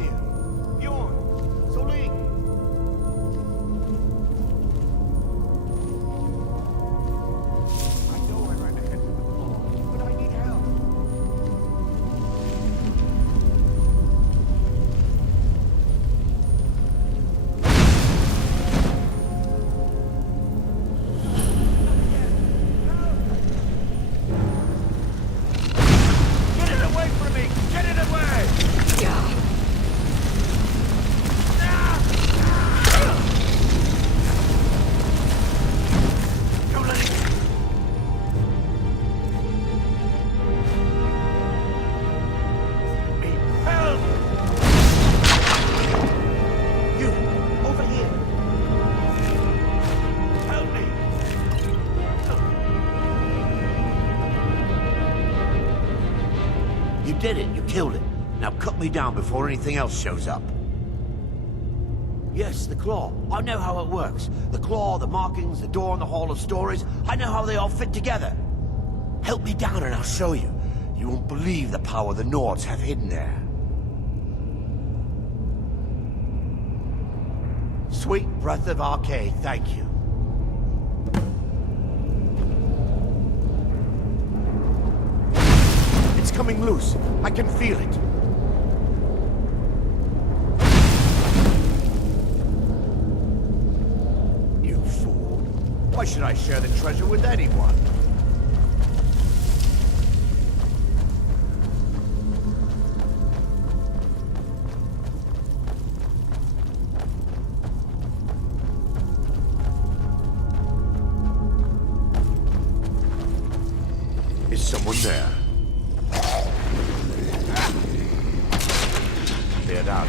dear. Bjorn. Soling. I know I ran ahead with the claw, but I need help. Get it away from me! Get it away! Don't let it... Me. Help! You, over here. Help me! You did it. You killed it. Now cut me down before anything else shows up. Yes, the claw. I know how it works. The claw, the markings, the door in the Hall of Stories. I know how they all fit together. Help me down and I'll show you. You won't believe the power the Nords have hidden there. Sweet breath of Arcade, thank you. It's coming loose. I can feel it. You fool. Why should I share the treasure with anyone? Is someone there? Cleared out.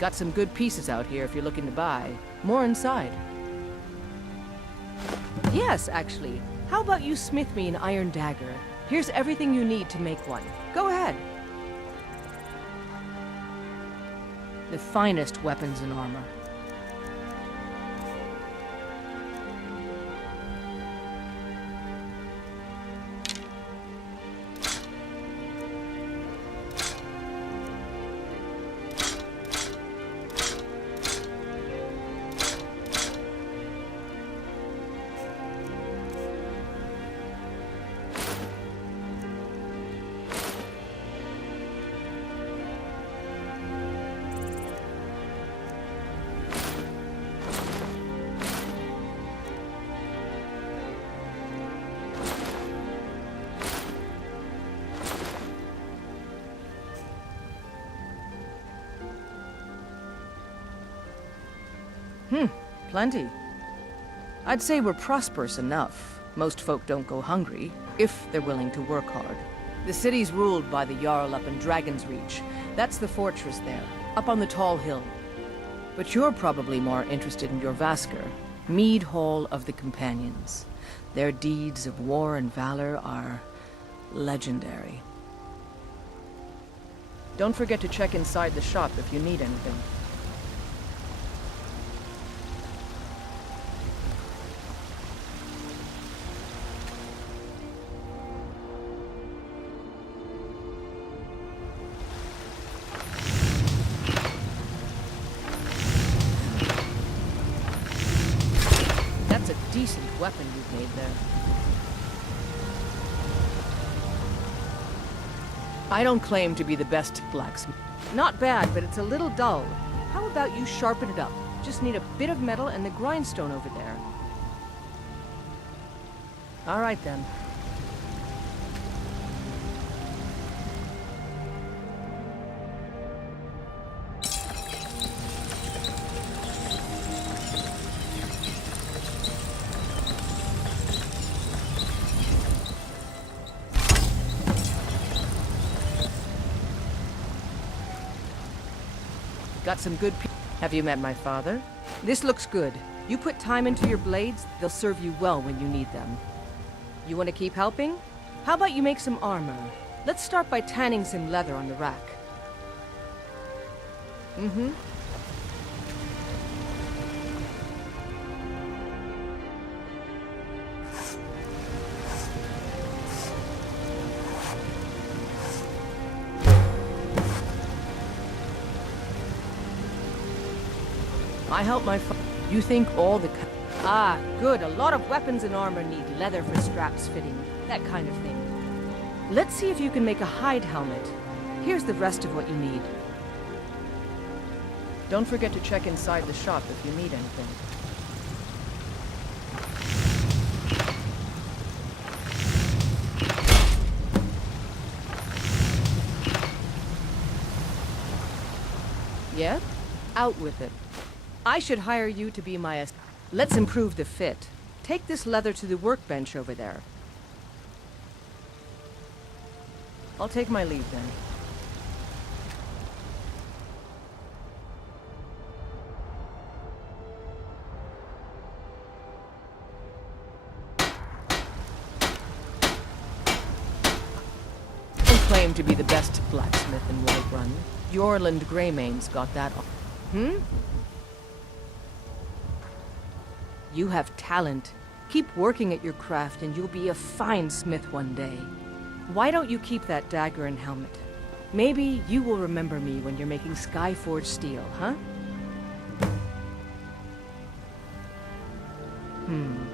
Got some good pieces out here if you're looking to buy. More inside. Yes, actually. How about you smith me an iron dagger? Here's everything you need to make one. Go ahead. The finest weapons and armor. Plenty. I'd say we're prosperous enough. Most folk don't go hungry, if they're willing to work hard. The city's ruled by the Jarl up in Dragon's Reach. That's the fortress there, up on the tall hill. But you're probably more interested in your Vasker, Mead Hall of the Companions. Their deeds of war and valor are legendary. Don't forget to check inside the shop if you need anything. Decent weapon you've made there. I don't claim to be the best blacksmith. Not bad, but it's a little dull. How about you sharpen it up? Just need a bit of metal and the grindstone over there. All right then. Got some good Have you met my father? This looks good. You put time into your blades, they'll serve you well when you need them. You want to keep helping? How about you make some armor? Let's start by tanning some leather on the rack. Mm-hmm. I help my You think all the... Ah, good. A lot of weapons and armor need leather for straps fitting. That kind of thing. Let's see if you can make a hide helmet. Here's the rest of what you need. Don't forget to check inside the shop if you need anything. Yeah? Out with it. I should hire you to be my... Let's improve the fit. Take this leather to the workbench over there. I'll take my leave then. I claim to be the best blacksmith in Whiterun. Yorland Greymane's got that on. Hmm? You have talent. Keep working at your craft and you'll be a fine smith one day. Why don't you keep that dagger and helmet? Maybe you will remember me when you're making Skyforged steel, huh?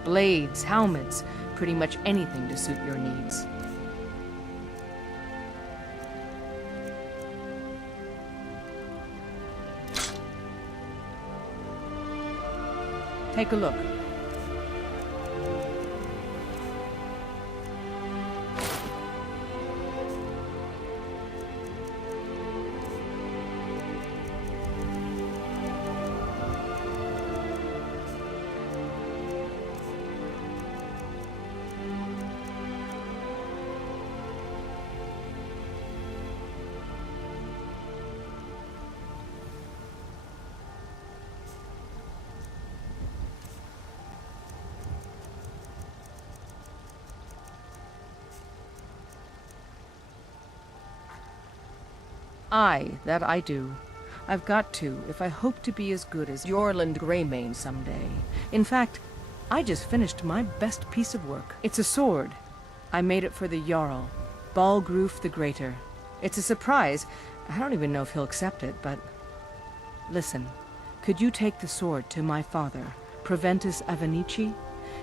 Blades, helmets, pretty much anything to suit your needs. Take a look. Aye, that I do. I've got to, if I hope to be as good as Yorland Greymane someday. In fact, I just finished my best piece of work. It's a sword. I made it for the Jarl, Balgroof the Greater. It's a surprise. I don't even know if he'll accept it, but... Listen, could you take the sword to my father, Proventus Avenici?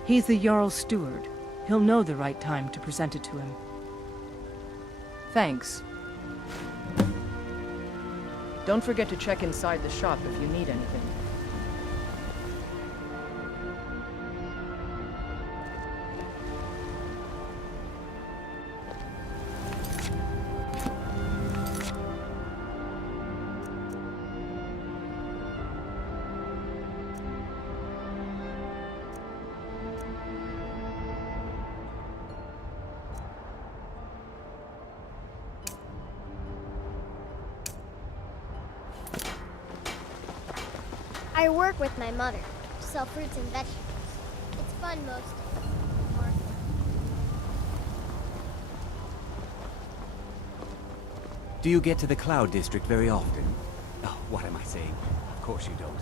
He's the Jarl's steward. He'll know the right time to present it to him. Thanks. Don't forget to check inside the shop if you need anything. I work with my mother, sell fruits and vegetables. It's fun most days. Do you get to the Cloud District very often? Oh, what am I saying? Of course you don't.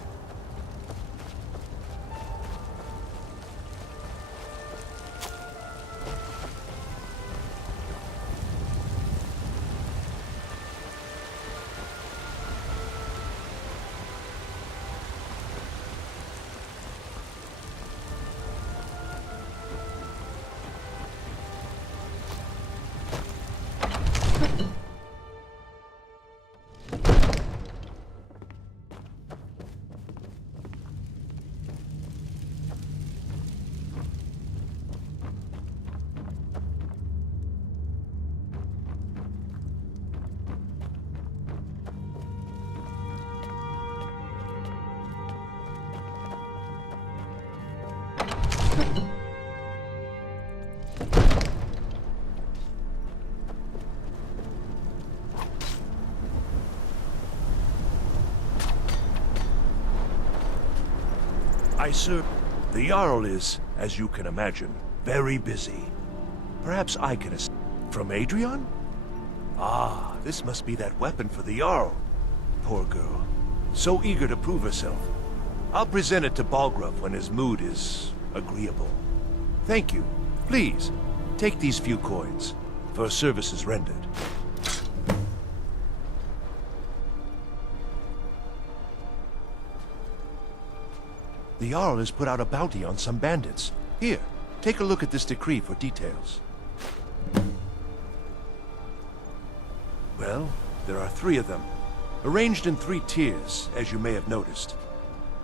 Sir, the Jarl is, as you can imagine, very busy. Perhaps I can assist. From Adrian? Ah, this must be that weapon for the Jarl. Poor girl. So eager to prove herself. I'll present it to Balgruf when his mood is agreeable. Thank you. Please, take these few coins for services rendered. The Jarl has put out a bounty on some bandits. Here, take a look at this decree for details. Well, there are 3 of them, arranged in 3 tiers, as you may have noticed.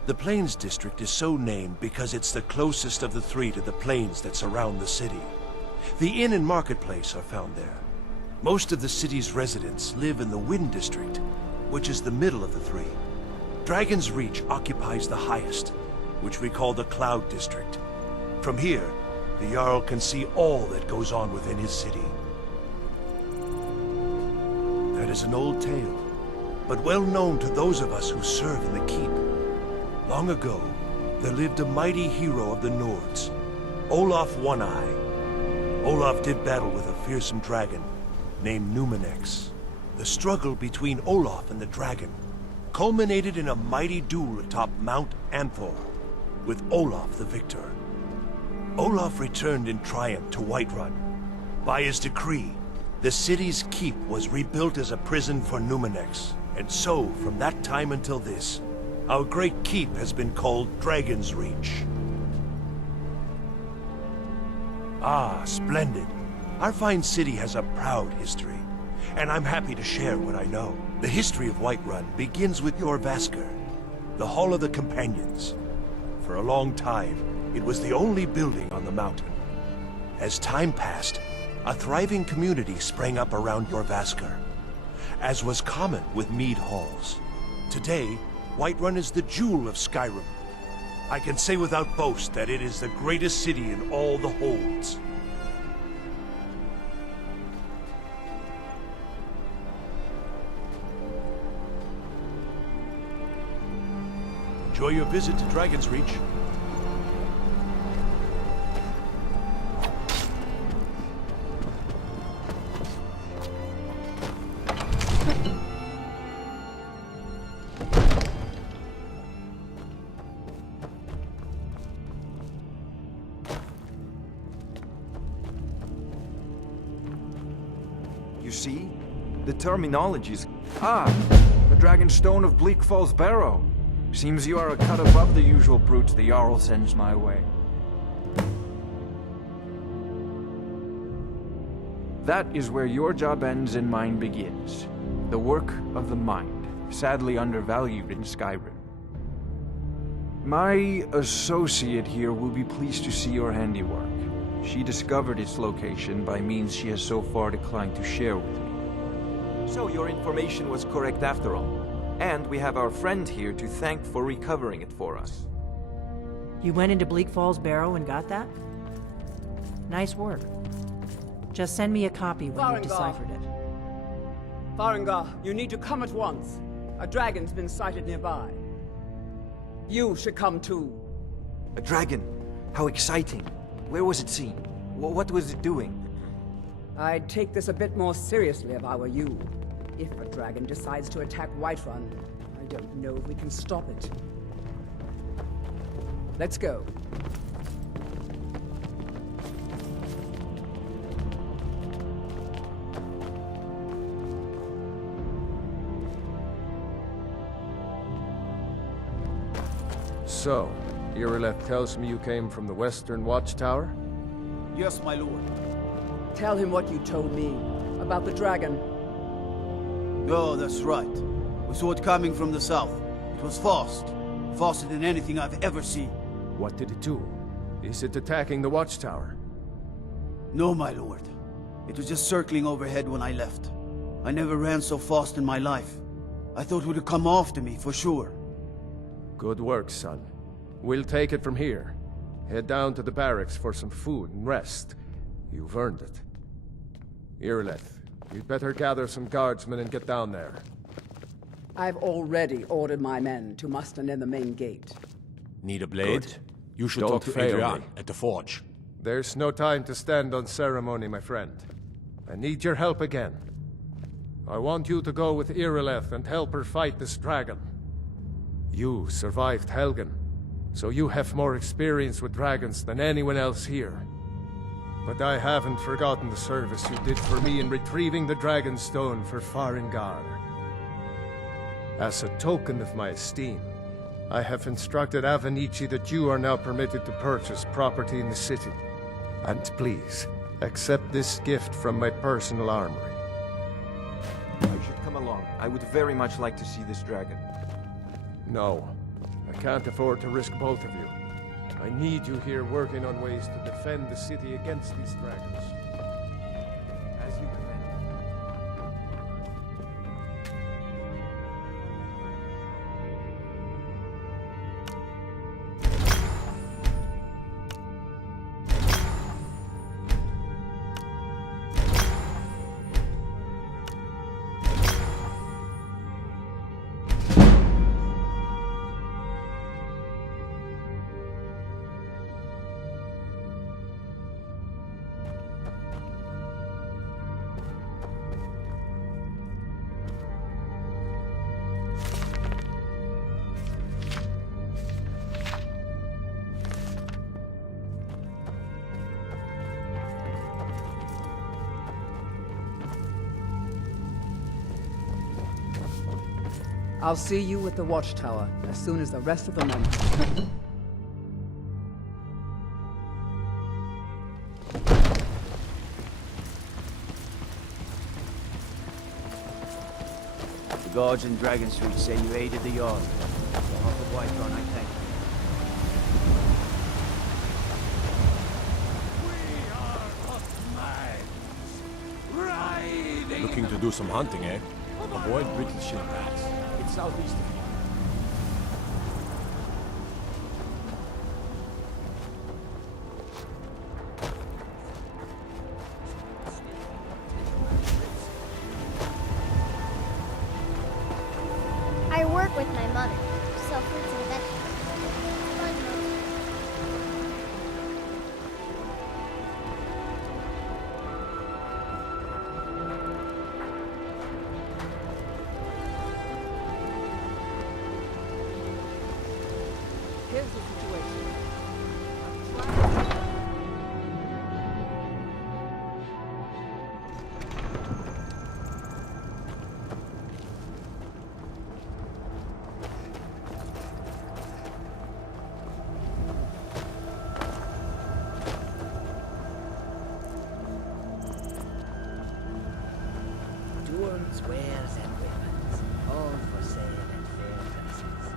The Plains District is so named because it's the closest of the 3 to the plains that surround the city. The inn and marketplace are found there. Most of the city's residents live in the Wind District, which is the middle of the 3. Dragon's Reach occupies the highest, which we call the Cloud District. From here, the Jarl can see all that goes on within his city. That is an old tale, but well known to those of us who serve in the keep. Long ago, there lived a mighty hero of the Nords, Olaf One-Eye. Olaf did battle with a fearsome dragon named Numenex. The struggle between Olaf and the dragon culminated in a mighty duel atop Mount Anthor, with Olaf the victor. Olaf returned in triumph to Whiterun. By his decree, the city's keep was rebuilt as a prison for Numenex, and so, from that time until this, our great keep has been called Dragon's Reach. Ah, splendid. Our fine city has a proud history, and I'm happy to share what I know. The history of Whiterun begins with Jorrvaskr, the Hall of the Companions. For a long time, it was the only building on the mountain. As time passed, a thriving community sprang up around Jorrvaskr, as was common with mead halls. Today, Whiterun is the jewel of Skyrim. I can say without boast that it is the greatest city in all the holds. Enjoy your visit to Dragon's Reach. see? The terminologies. Ah, the Dragon Stone of Bleak Falls Barrow. Seems you are a cut above the usual brutes the Jarl sends my way. That is where your job ends and mine begins. The work of the mind, sadly undervalued in Skyrim. My associate here will be pleased to see your handiwork. She discovered its location by means she has so far declined to share with me. So your information was correct after all. And we have our friend here to thank for recovering it for us. You went into Bleak Falls Barrow and got that? Nice work. Just send me a copy when you've deciphered it. Farengar, you need to come at once. A dragon's been sighted nearby. You should come too. A dragon? How exciting. Where was it seen? What was it doing? I'd take this a bit more seriously if I were you. If a dragon decides to attack Whiterun, I don't know if we can stop it. Let's go. So, Irileth tells me you came from the Western Watchtower? Yes, my lord. Tell him what you told me about the dragon. Oh, that's right. We saw it coming from the south. It was fast. Faster than anything I've ever seen. What did it do? Is it attacking the Watchtower? No, my lord. It was just circling overhead when I left. I never ran so fast in my life. I thought it would come after me, for sure. Good work, son. We'll take it from here. Head down to the barracks for some food and rest. You've earned it. Irileth, you'd better gather some guardsmen and get down there. I've already ordered my men to muster near the main gate. Need a blade? Good. You should Don't talk to fail Adrian me. at the forge. There's no time to stand on ceremony, my friend. I need your help again. I want you to go with Irileth and help her fight this dragon. You survived Helgen, so you have more experience with dragons than anyone else here. But I haven't forgotten the service you did for me in retrieving the Dragon Stone for Farengar. As a token of my esteem, I have instructed Avenici that you are now permitted to purchase property in the city. And please, accept this gift from my personal armory. I should come along. I would very much like to see this dragon. No, I can't afford to risk both of you. I need you here working on ways to defend the city against these dragons. As you command. I'll see you at the Watchtower as soon as the rest of the men. The guards in Dragon Street say you aided the Jarl. On behalf of Whiterun, I thank you. Looking to do some hunting, eh? Avoid brittle shield rats. It's southeast of here. I work with my mother to sell fruits and vegetables. It's fun, Mom. Here's the situation. Hares and ravens, all for sale at fair prices.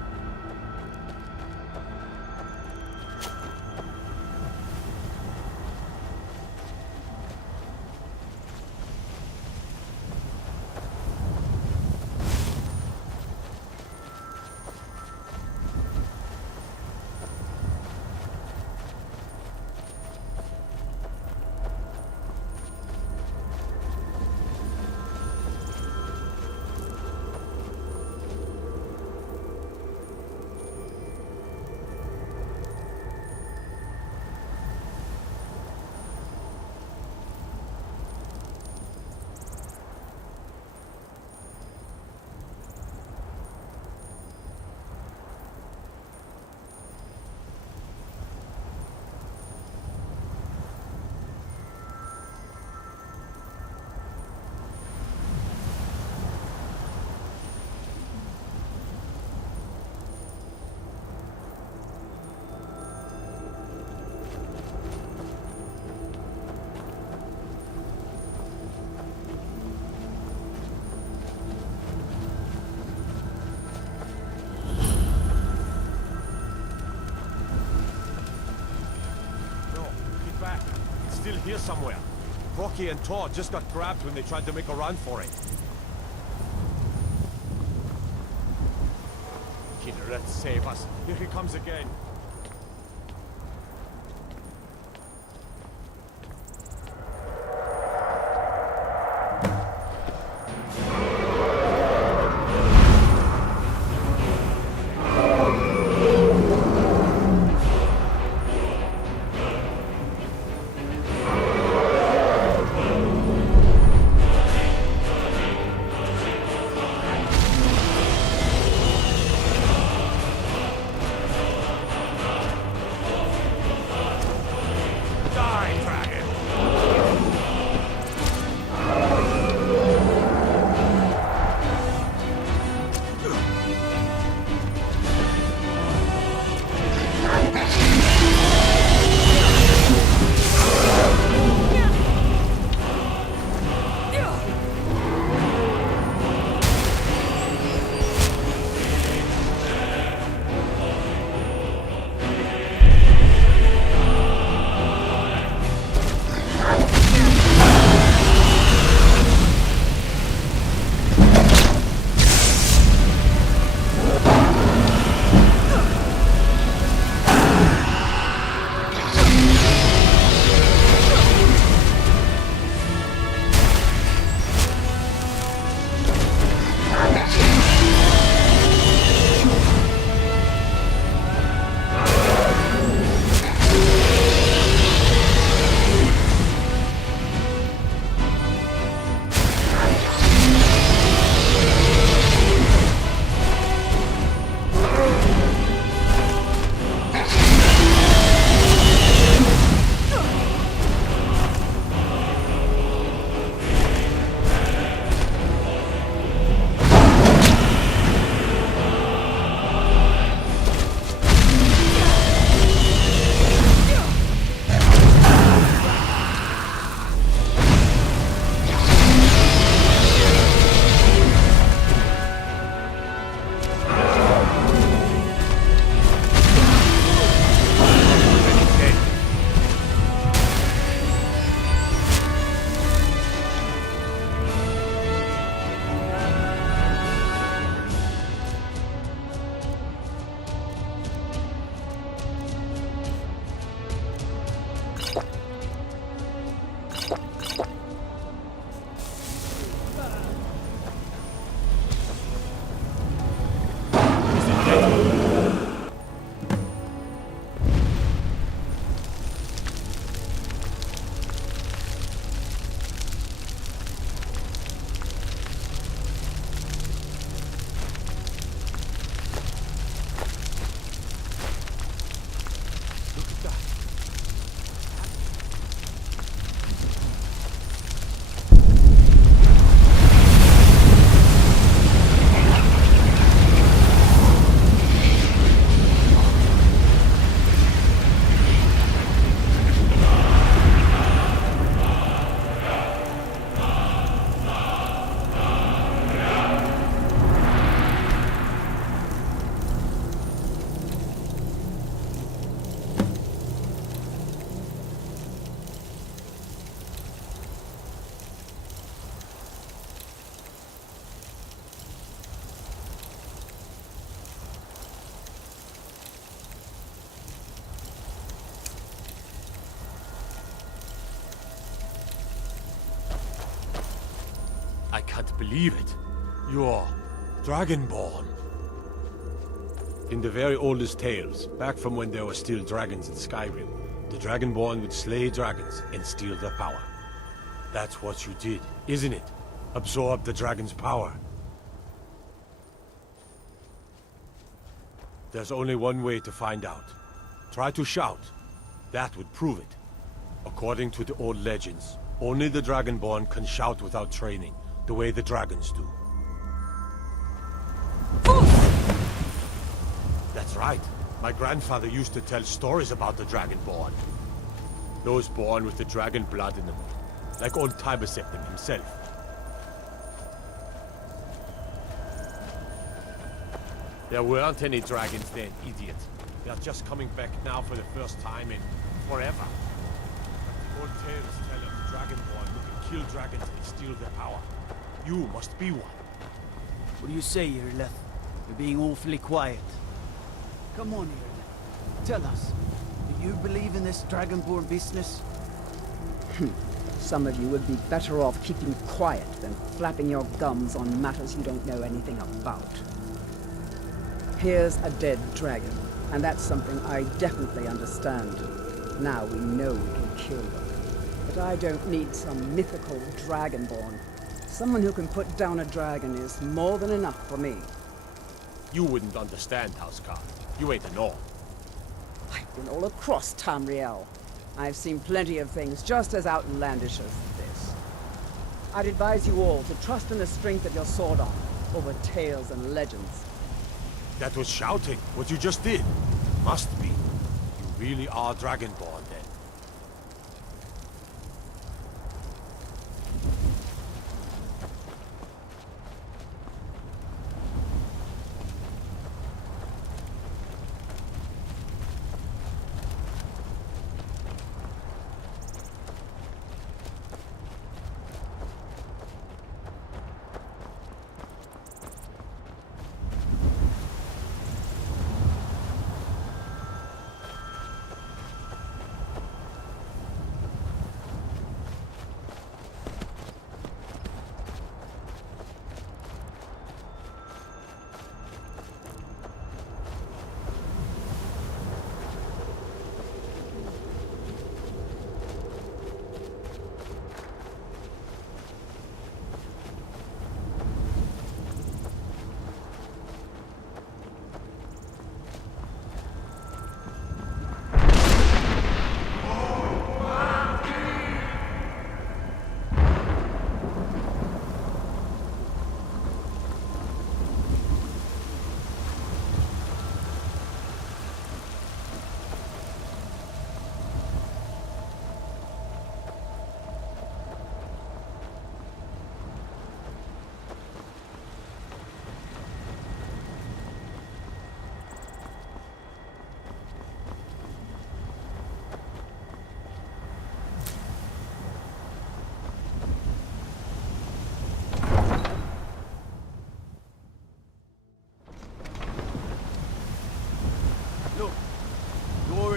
Still here somewhere. Rocky and Todd just got grabbed when they tried to make a run for it. Kinneret, save us. Here he comes again. believe it. You're Dragonborn. In the very oldest tales, back from when there were still dragons in Skyrim, the Dragonborn would slay dragons and steal their power. That's what you did, isn't it? Absorb the dragon's power. There's only one way to find out. Try to shout. That would prove it. According to the old legends, only the Dragonborn can shout without training, the way the dragons do. That's right. My grandfather used to tell stories about the Dragonborn. Those born with the dragon blood in them, like old Tiberseptim himself. There weren't any dragons then, idiot. They're just coming back now for the first time in forever. Old tales tell of the Dragonborn who can kill dragons and steal their power. You must be one. What do you say, Irleth? You're being awfully quiet. Come on, Irleth. Tell us, do you believe in this Dragonborn business? Some of you would be better off keeping quiet than flapping your gums on matters you don't know anything about. Here's a dead dragon, and that's something I definitely understand. Now we know we can kill them. But I don't need some mythical Dragonborn. Someone who can put down a dragon is more than enough for me. You wouldn't understand, Housecarl. You ain't a North. I've been all across Tamriel. I've seen plenty of things just as outlandish as this. I'd advise you all to trust in the strength of your sword arm over tales and legends. That was shouting, what you just did. Must be. You really are Dragonborn, then.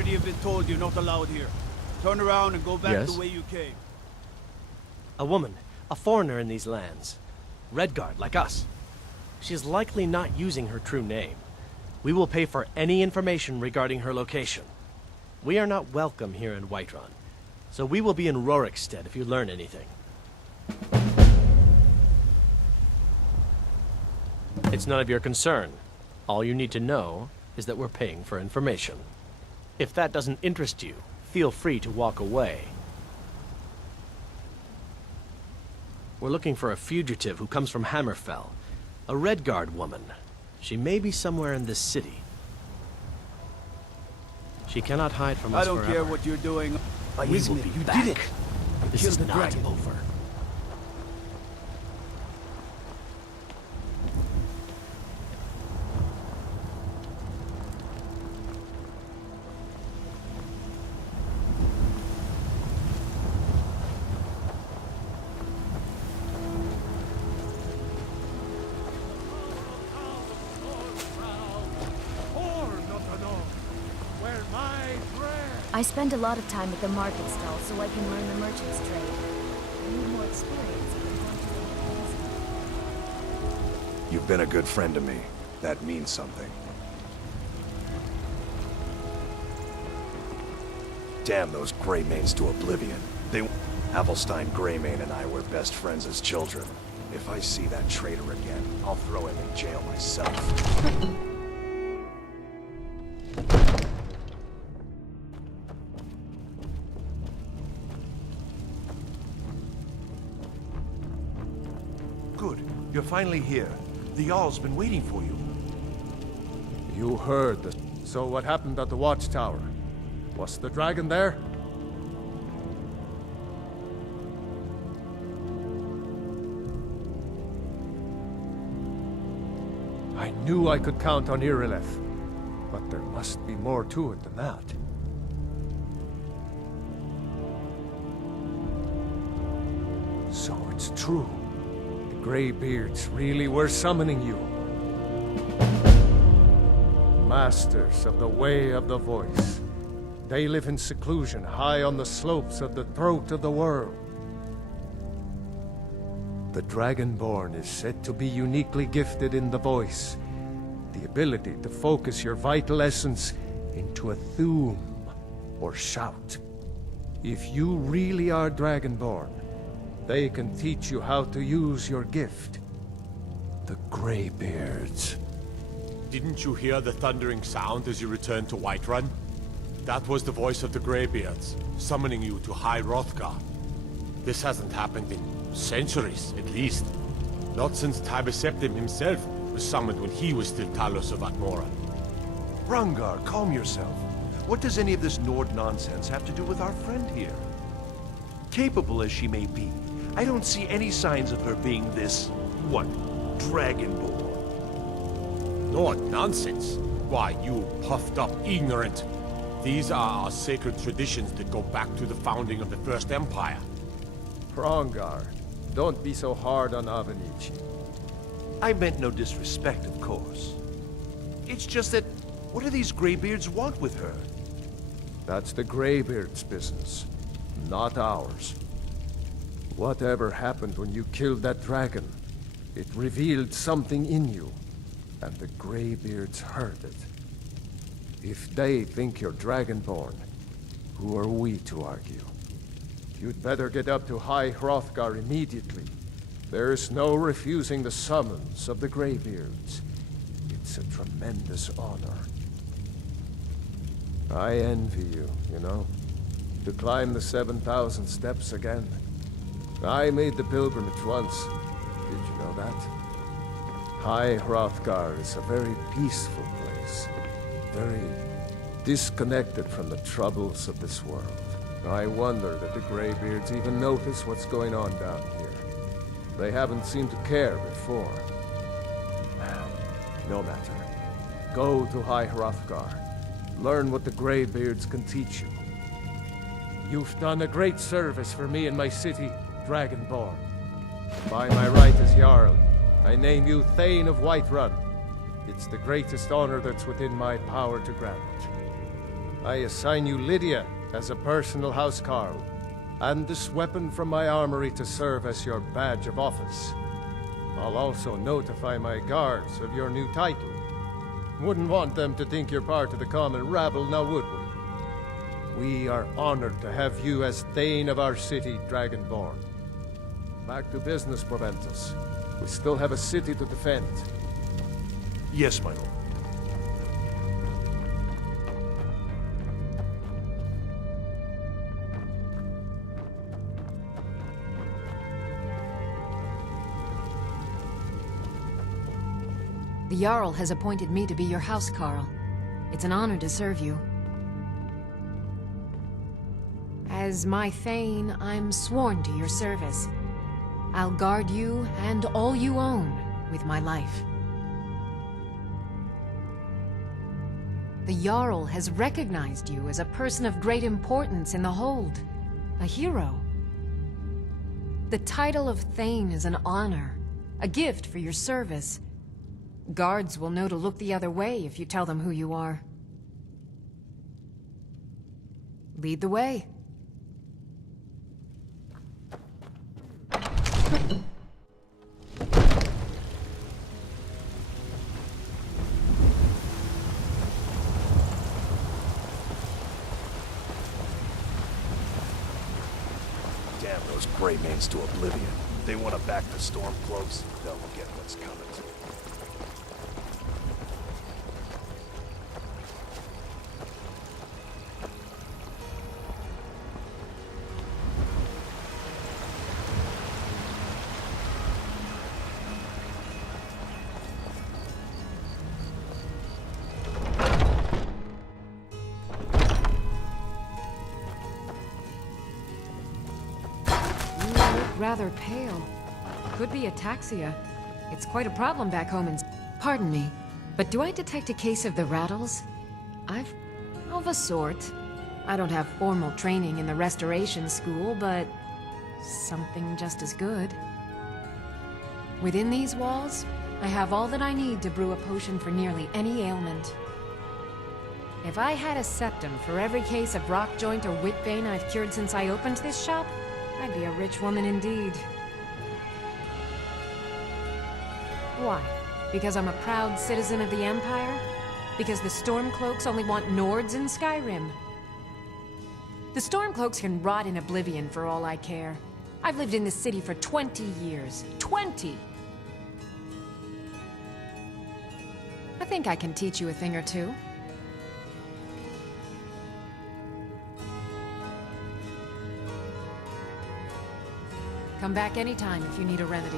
You've been told you're not allowed here. Turn around and go back the way you came. A woman, a foreigner in these lands. Redguard, like us. She's likely not using her true name. We will pay for any information regarding her location. We are not welcome here in Whiterun, so we will be in Rorikstead if you learn anything. It's none of your concern. All you need to know is that we're paying for information. If that doesn't interest you, feel free to walk away. We're looking for a fugitive who comes from Hammerfell. A Redguard woman. She may be somewhere in this city. She cannot hide from us forever. I don't care what you're doing. We will be back. You did it! This is not over. I spend a lot of time at the market stall so I can learn the merchant's trade. I need more experience if I'm going to make it easy. You've been a good friend to me. That means something. Damn those Greymanes to oblivion. Avelstein Greymane and I were best friends as children. If I see that traitor again, I'll throw him in jail myself. Good. You're finally here. The Jarl's been waiting for you. You heard this. So what happened at the watchtower? Was the dragon there? I knew I could count on Irileth, but there must be more to it than that. So it's true. The Greybeards really were summoning you. Masters of the Way of the Voice. They live in seclusion high on the slopes of the throat of the world. The Dragonborn is said to be uniquely gifted in the voice, the ability to focus your vital essence into a thum, or shout. If you really are Dragonborn, they can teach you how to use your gift. The Greybeards. Didn't you hear the thundering sound as you returned to Whiterun? That was the voice of the Greybeards, summoning you to High Hrothgar. This hasn't happened in centuries, at least. Not since Tiber Septim himself was summoned when he was still Talos of Atmora. Rangar, calm yourself. What does any of this Nord nonsense have to do with our friend here? Capable as she may be, I don't see any signs of her being this, what, Dragonborn. Nord nonsense? Why, you puffed up ignorant. These are our sacred traditions that go back to the founding of the First Empire. Hrongar, don't be so hard on Avenici. I meant no disrespect, of course. It's just that, what do these Greybeards want with her? That's the Greybeards' business, not ours. Whatever happened when you killed that dragon, it revealed something in you, and the Greybeards heard it. If they think you're Dragonborn, who are we to argue? You'd better get up to High Hrothgar immediately. There's no refusing the summons of the Greybeards. It's a tremendous honor. I envy you, you know, to climb the 7,000 steps again. I made the pilgrimage once. Did you know that? High Hrothgar is a very peaceful place. Very disconnected from the troubles of this world. I wonder that the Greybeards even notice what's going on down here. They haven't seemed to care before. No matter. Go to High Hrothgar. Learn what the Greybeards can teach you. You've done a great service for me and my city, Dragonborn. By my right as Jarl, I name you Thane of Whiterun. It's the greatest honor that's within my power to grant. I assign you Lydia as a personal housecarl, and this weapon from my armory to serve as your badge of office. I'll also notify my guards of your new title. Wouldn't want them to think you're part of the common rabble, now would we? We are honored to have you as Thane of our city, Dragonborn. Back to business, Proventus. We still have a city to defend. Yes, my lord. The Jarl has appointed me to be your housecarl. It's an honor to serve you. As my Thane, I'm sworn to your service. I'll guard you and all you own with my life. The Jarl has recognized you as a person of great importance in the Hold, a hero. The title of Thane is an honor, a gift for your service. Guards will know to look the other way if you tell them who you are. Lead the way. those Greymanes to oblivion. They want to back the Stormcloaks, they'll get what's coming to them. Rather pale. Could be ataxia. It's quite a problem back home in... Pardon me, but do I detect a case of the rattles? Of a sort. I don't have formal training in the restoration school, but... something just as good. Within these walls, I have all that I need to brew a potion for nearly any ailment. If I had a septum for every case of rock joint or whip vein I've cured since I opened this shop, I'd be a rich woman indeed. Why? Because I'm a proud citizen of the Empire? Because the Stormcloaks only want Nords in Skyrim? The Stormcloaks can rot in oblivion for all I care. I've lived in this city for 20 years. 20! I think I can teach you a thing or two. Come back anytime if you need a remedy.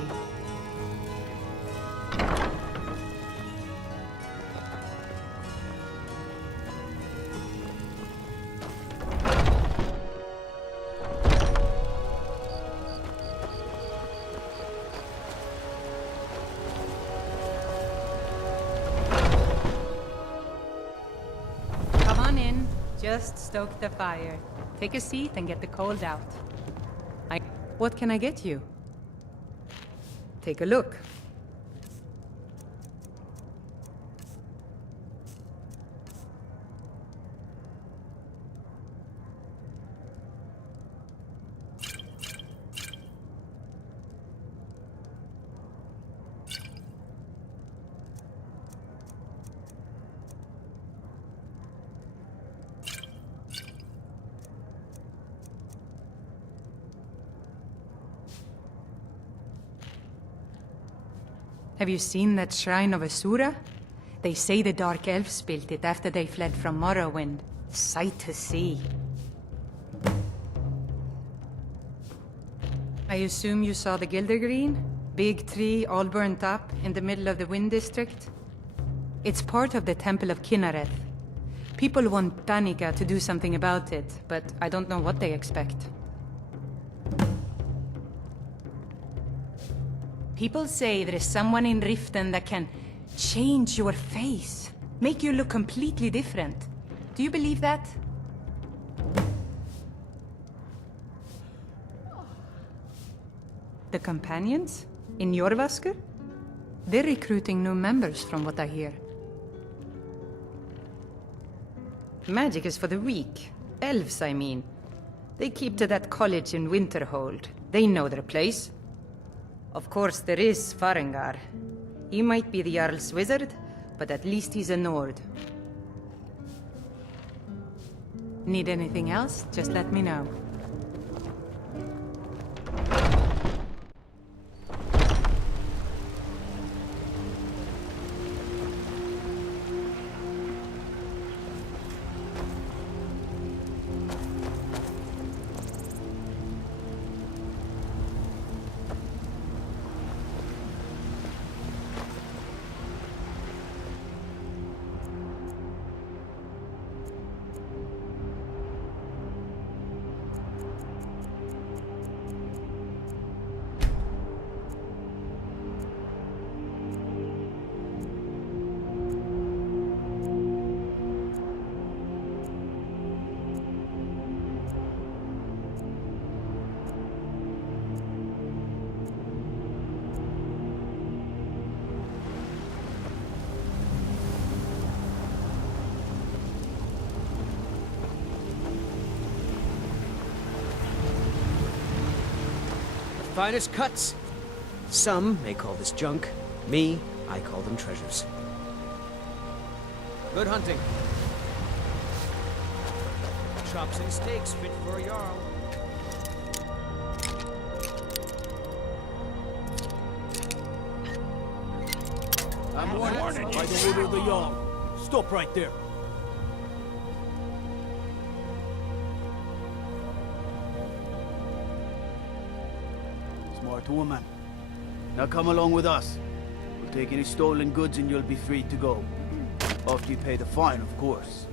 Come on in. Just stoke the fire. Take a seat and get the cold out. What can I get you? Take a look. Have you seen that shrine of Asura? They say the Dark Elves built it after they fled from Morrowind. Sight to see. I assume you saw the Gildergreen? Big tree, all burnt up, in the middle of the Wind District? It's part of the Temple of Kinnareth. People want Danica to do something about it, but I don't know what they expect. People say there is someone in Riften that can change your face, make you look completely different. Do you believe that? The companions? In Jorvaskr? They're recruiting new members from what I hear. Magic is for the weak. Elves, I mean. They keep to that college in Winterhold. They know their place. Of course, there is Farengar. He might be the Jarl's wizard, but at least he's a Nord. Need anything else? Just let me know. Finest cuts. Some may call this junk. Me, I call them treasures. Good hunting. Chops and steaks fit for a Jarl. I'm warning you by the order of the Jarl. Stop right there. Smart woman. Now come along with us. We'll take any stolen goods and you'll be free to go. After you pay the fine, of course.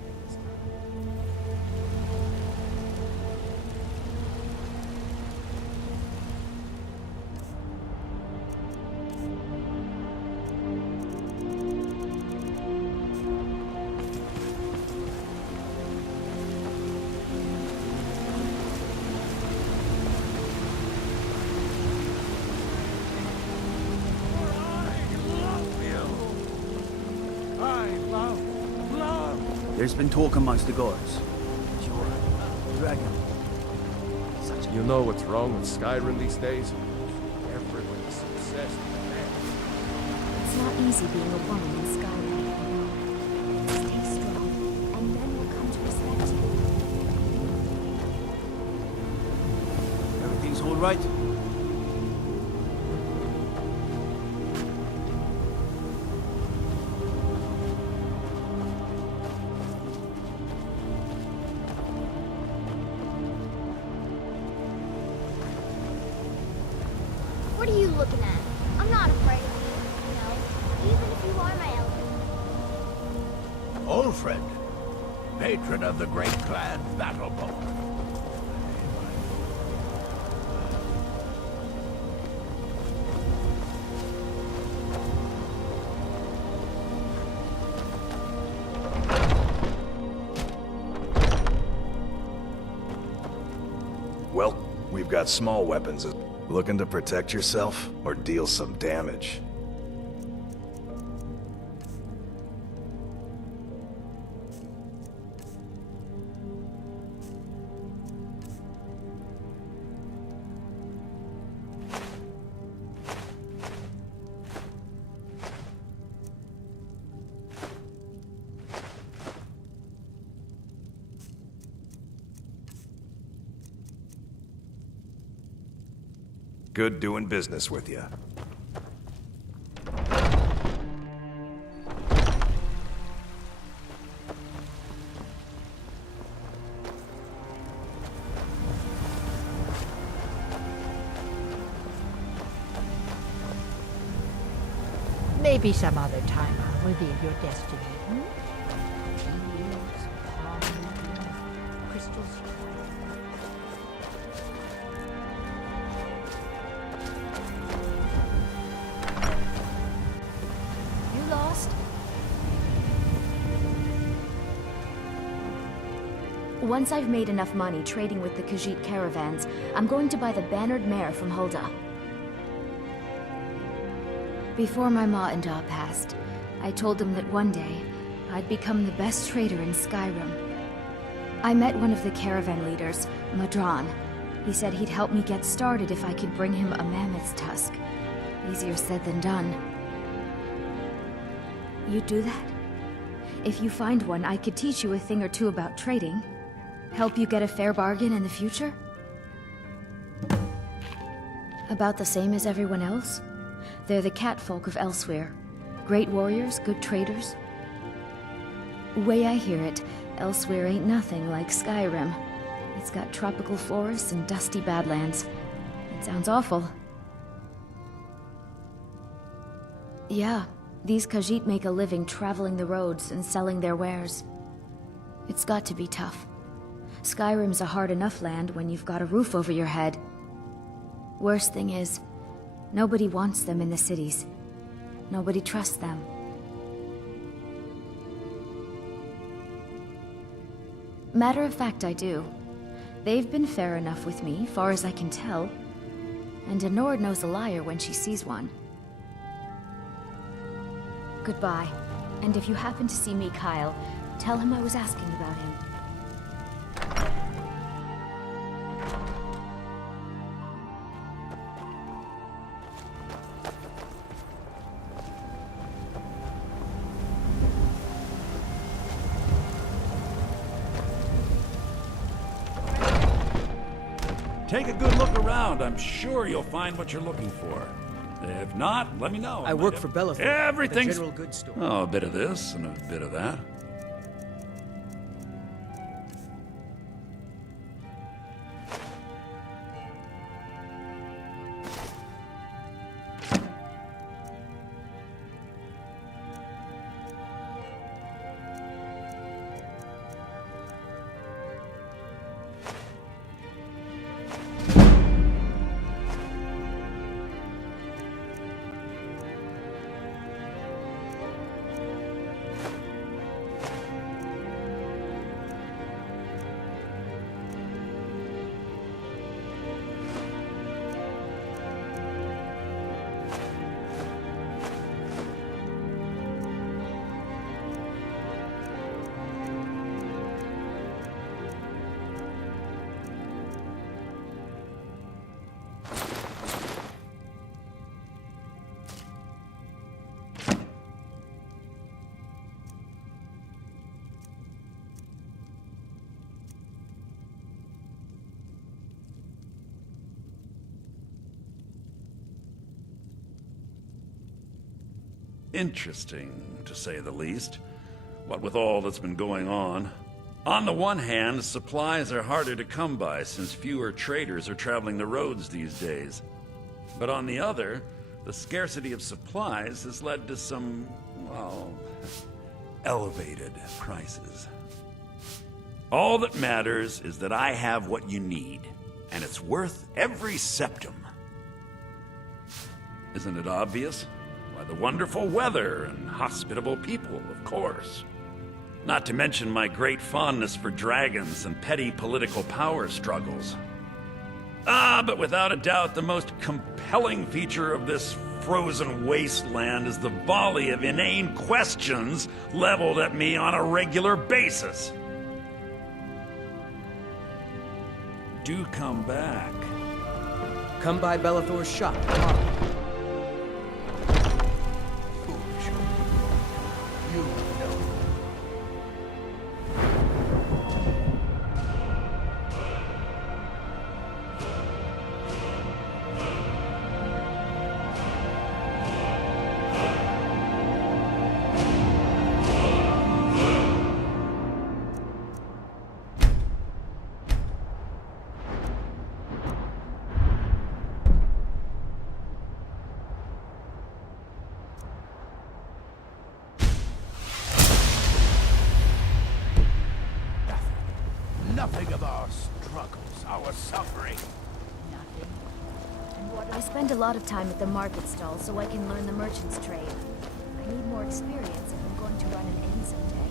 There's been talk amongst the guards. You're a dragon. You know what's wrong with Skyrim these days? Everyone's obsessed with men. It's not easy being a woman in Skyrim. Stay strong, and men will come to respect you. Everything's all right? What are you looking at? I'm not afraid of you, even if you are my elder. Old friend, patron of the great clan Battlebolt. Well, we've got small weapons. Looking to protect yourself or deal some damage? Good doing business with you. Maybe some other time I'll reveal your destiny. Tears, palm, crystals. You lost? Once I've made enough money trading with the Khajiit caravans, I'm going to buy the bannered mare from Hulda. Before my ma and Da passed, I told them that one day, I'd become the best trader in Skyrim. I met one of the caravan leaders, Madran. He said he'd help me get started if I could bring him a mammoth's tusk. Easier said than done. You'd do that? If you find one, I could teach you a thing or two about trading. Help you get a fair bargain in the future? About the same as everyone else? They're the catfolk of Elsewhere. Great warriors, good traders. Way I hear it, Elsewhere ain't nothing like Skyrim. It's got tropical forests and dusty badlands. It sounds awful. Yeah, these Khajiit make a living traveling the roads and selling their wares. It's got to be tough. Skyrim's a hard enough land when you've got a roof over your head. Worst thing is, nobody wants them in the cities. Nobody trusts them. Matter of fact, I do. They've been fair enough with me, far as I can tell. And a Nord knows a liar when she sees one. Goodbye. And if you happen to see me, Kyle, tell him I was asking about him. Take a good look around. I'm sure you'll find what you're looking for. If not, let me know. I work for Bellathor, Everything's... the general goods store. Oh, a bit of this and a bit of that. Interesting, to say the least. What with all that's been going on. On the one hand, supplies are harder to come by since fewer traders are traveling the roads these days. But on the other, the scarcity of supplies has led to some, well, elevated prices. All that matters is that I have what you need, and it's worth every septum. Isn't it obvious? Why, the wonderful weather and hospitable people, of course. Not to mention my great fondness for dragons and petty political power struggles. But without a doubt, the most compelling feature of this frozen wasteland is the volley of inane questions leveled at me on a regular basis. Do come back. Come by Bellathor's shop tomorrow. Nothing of our struggles, our suffering. Nothing. And what I spend a lot of time at the market stall so I can learn the merchant's trade. I need more experience if I'm going to run an inn someday.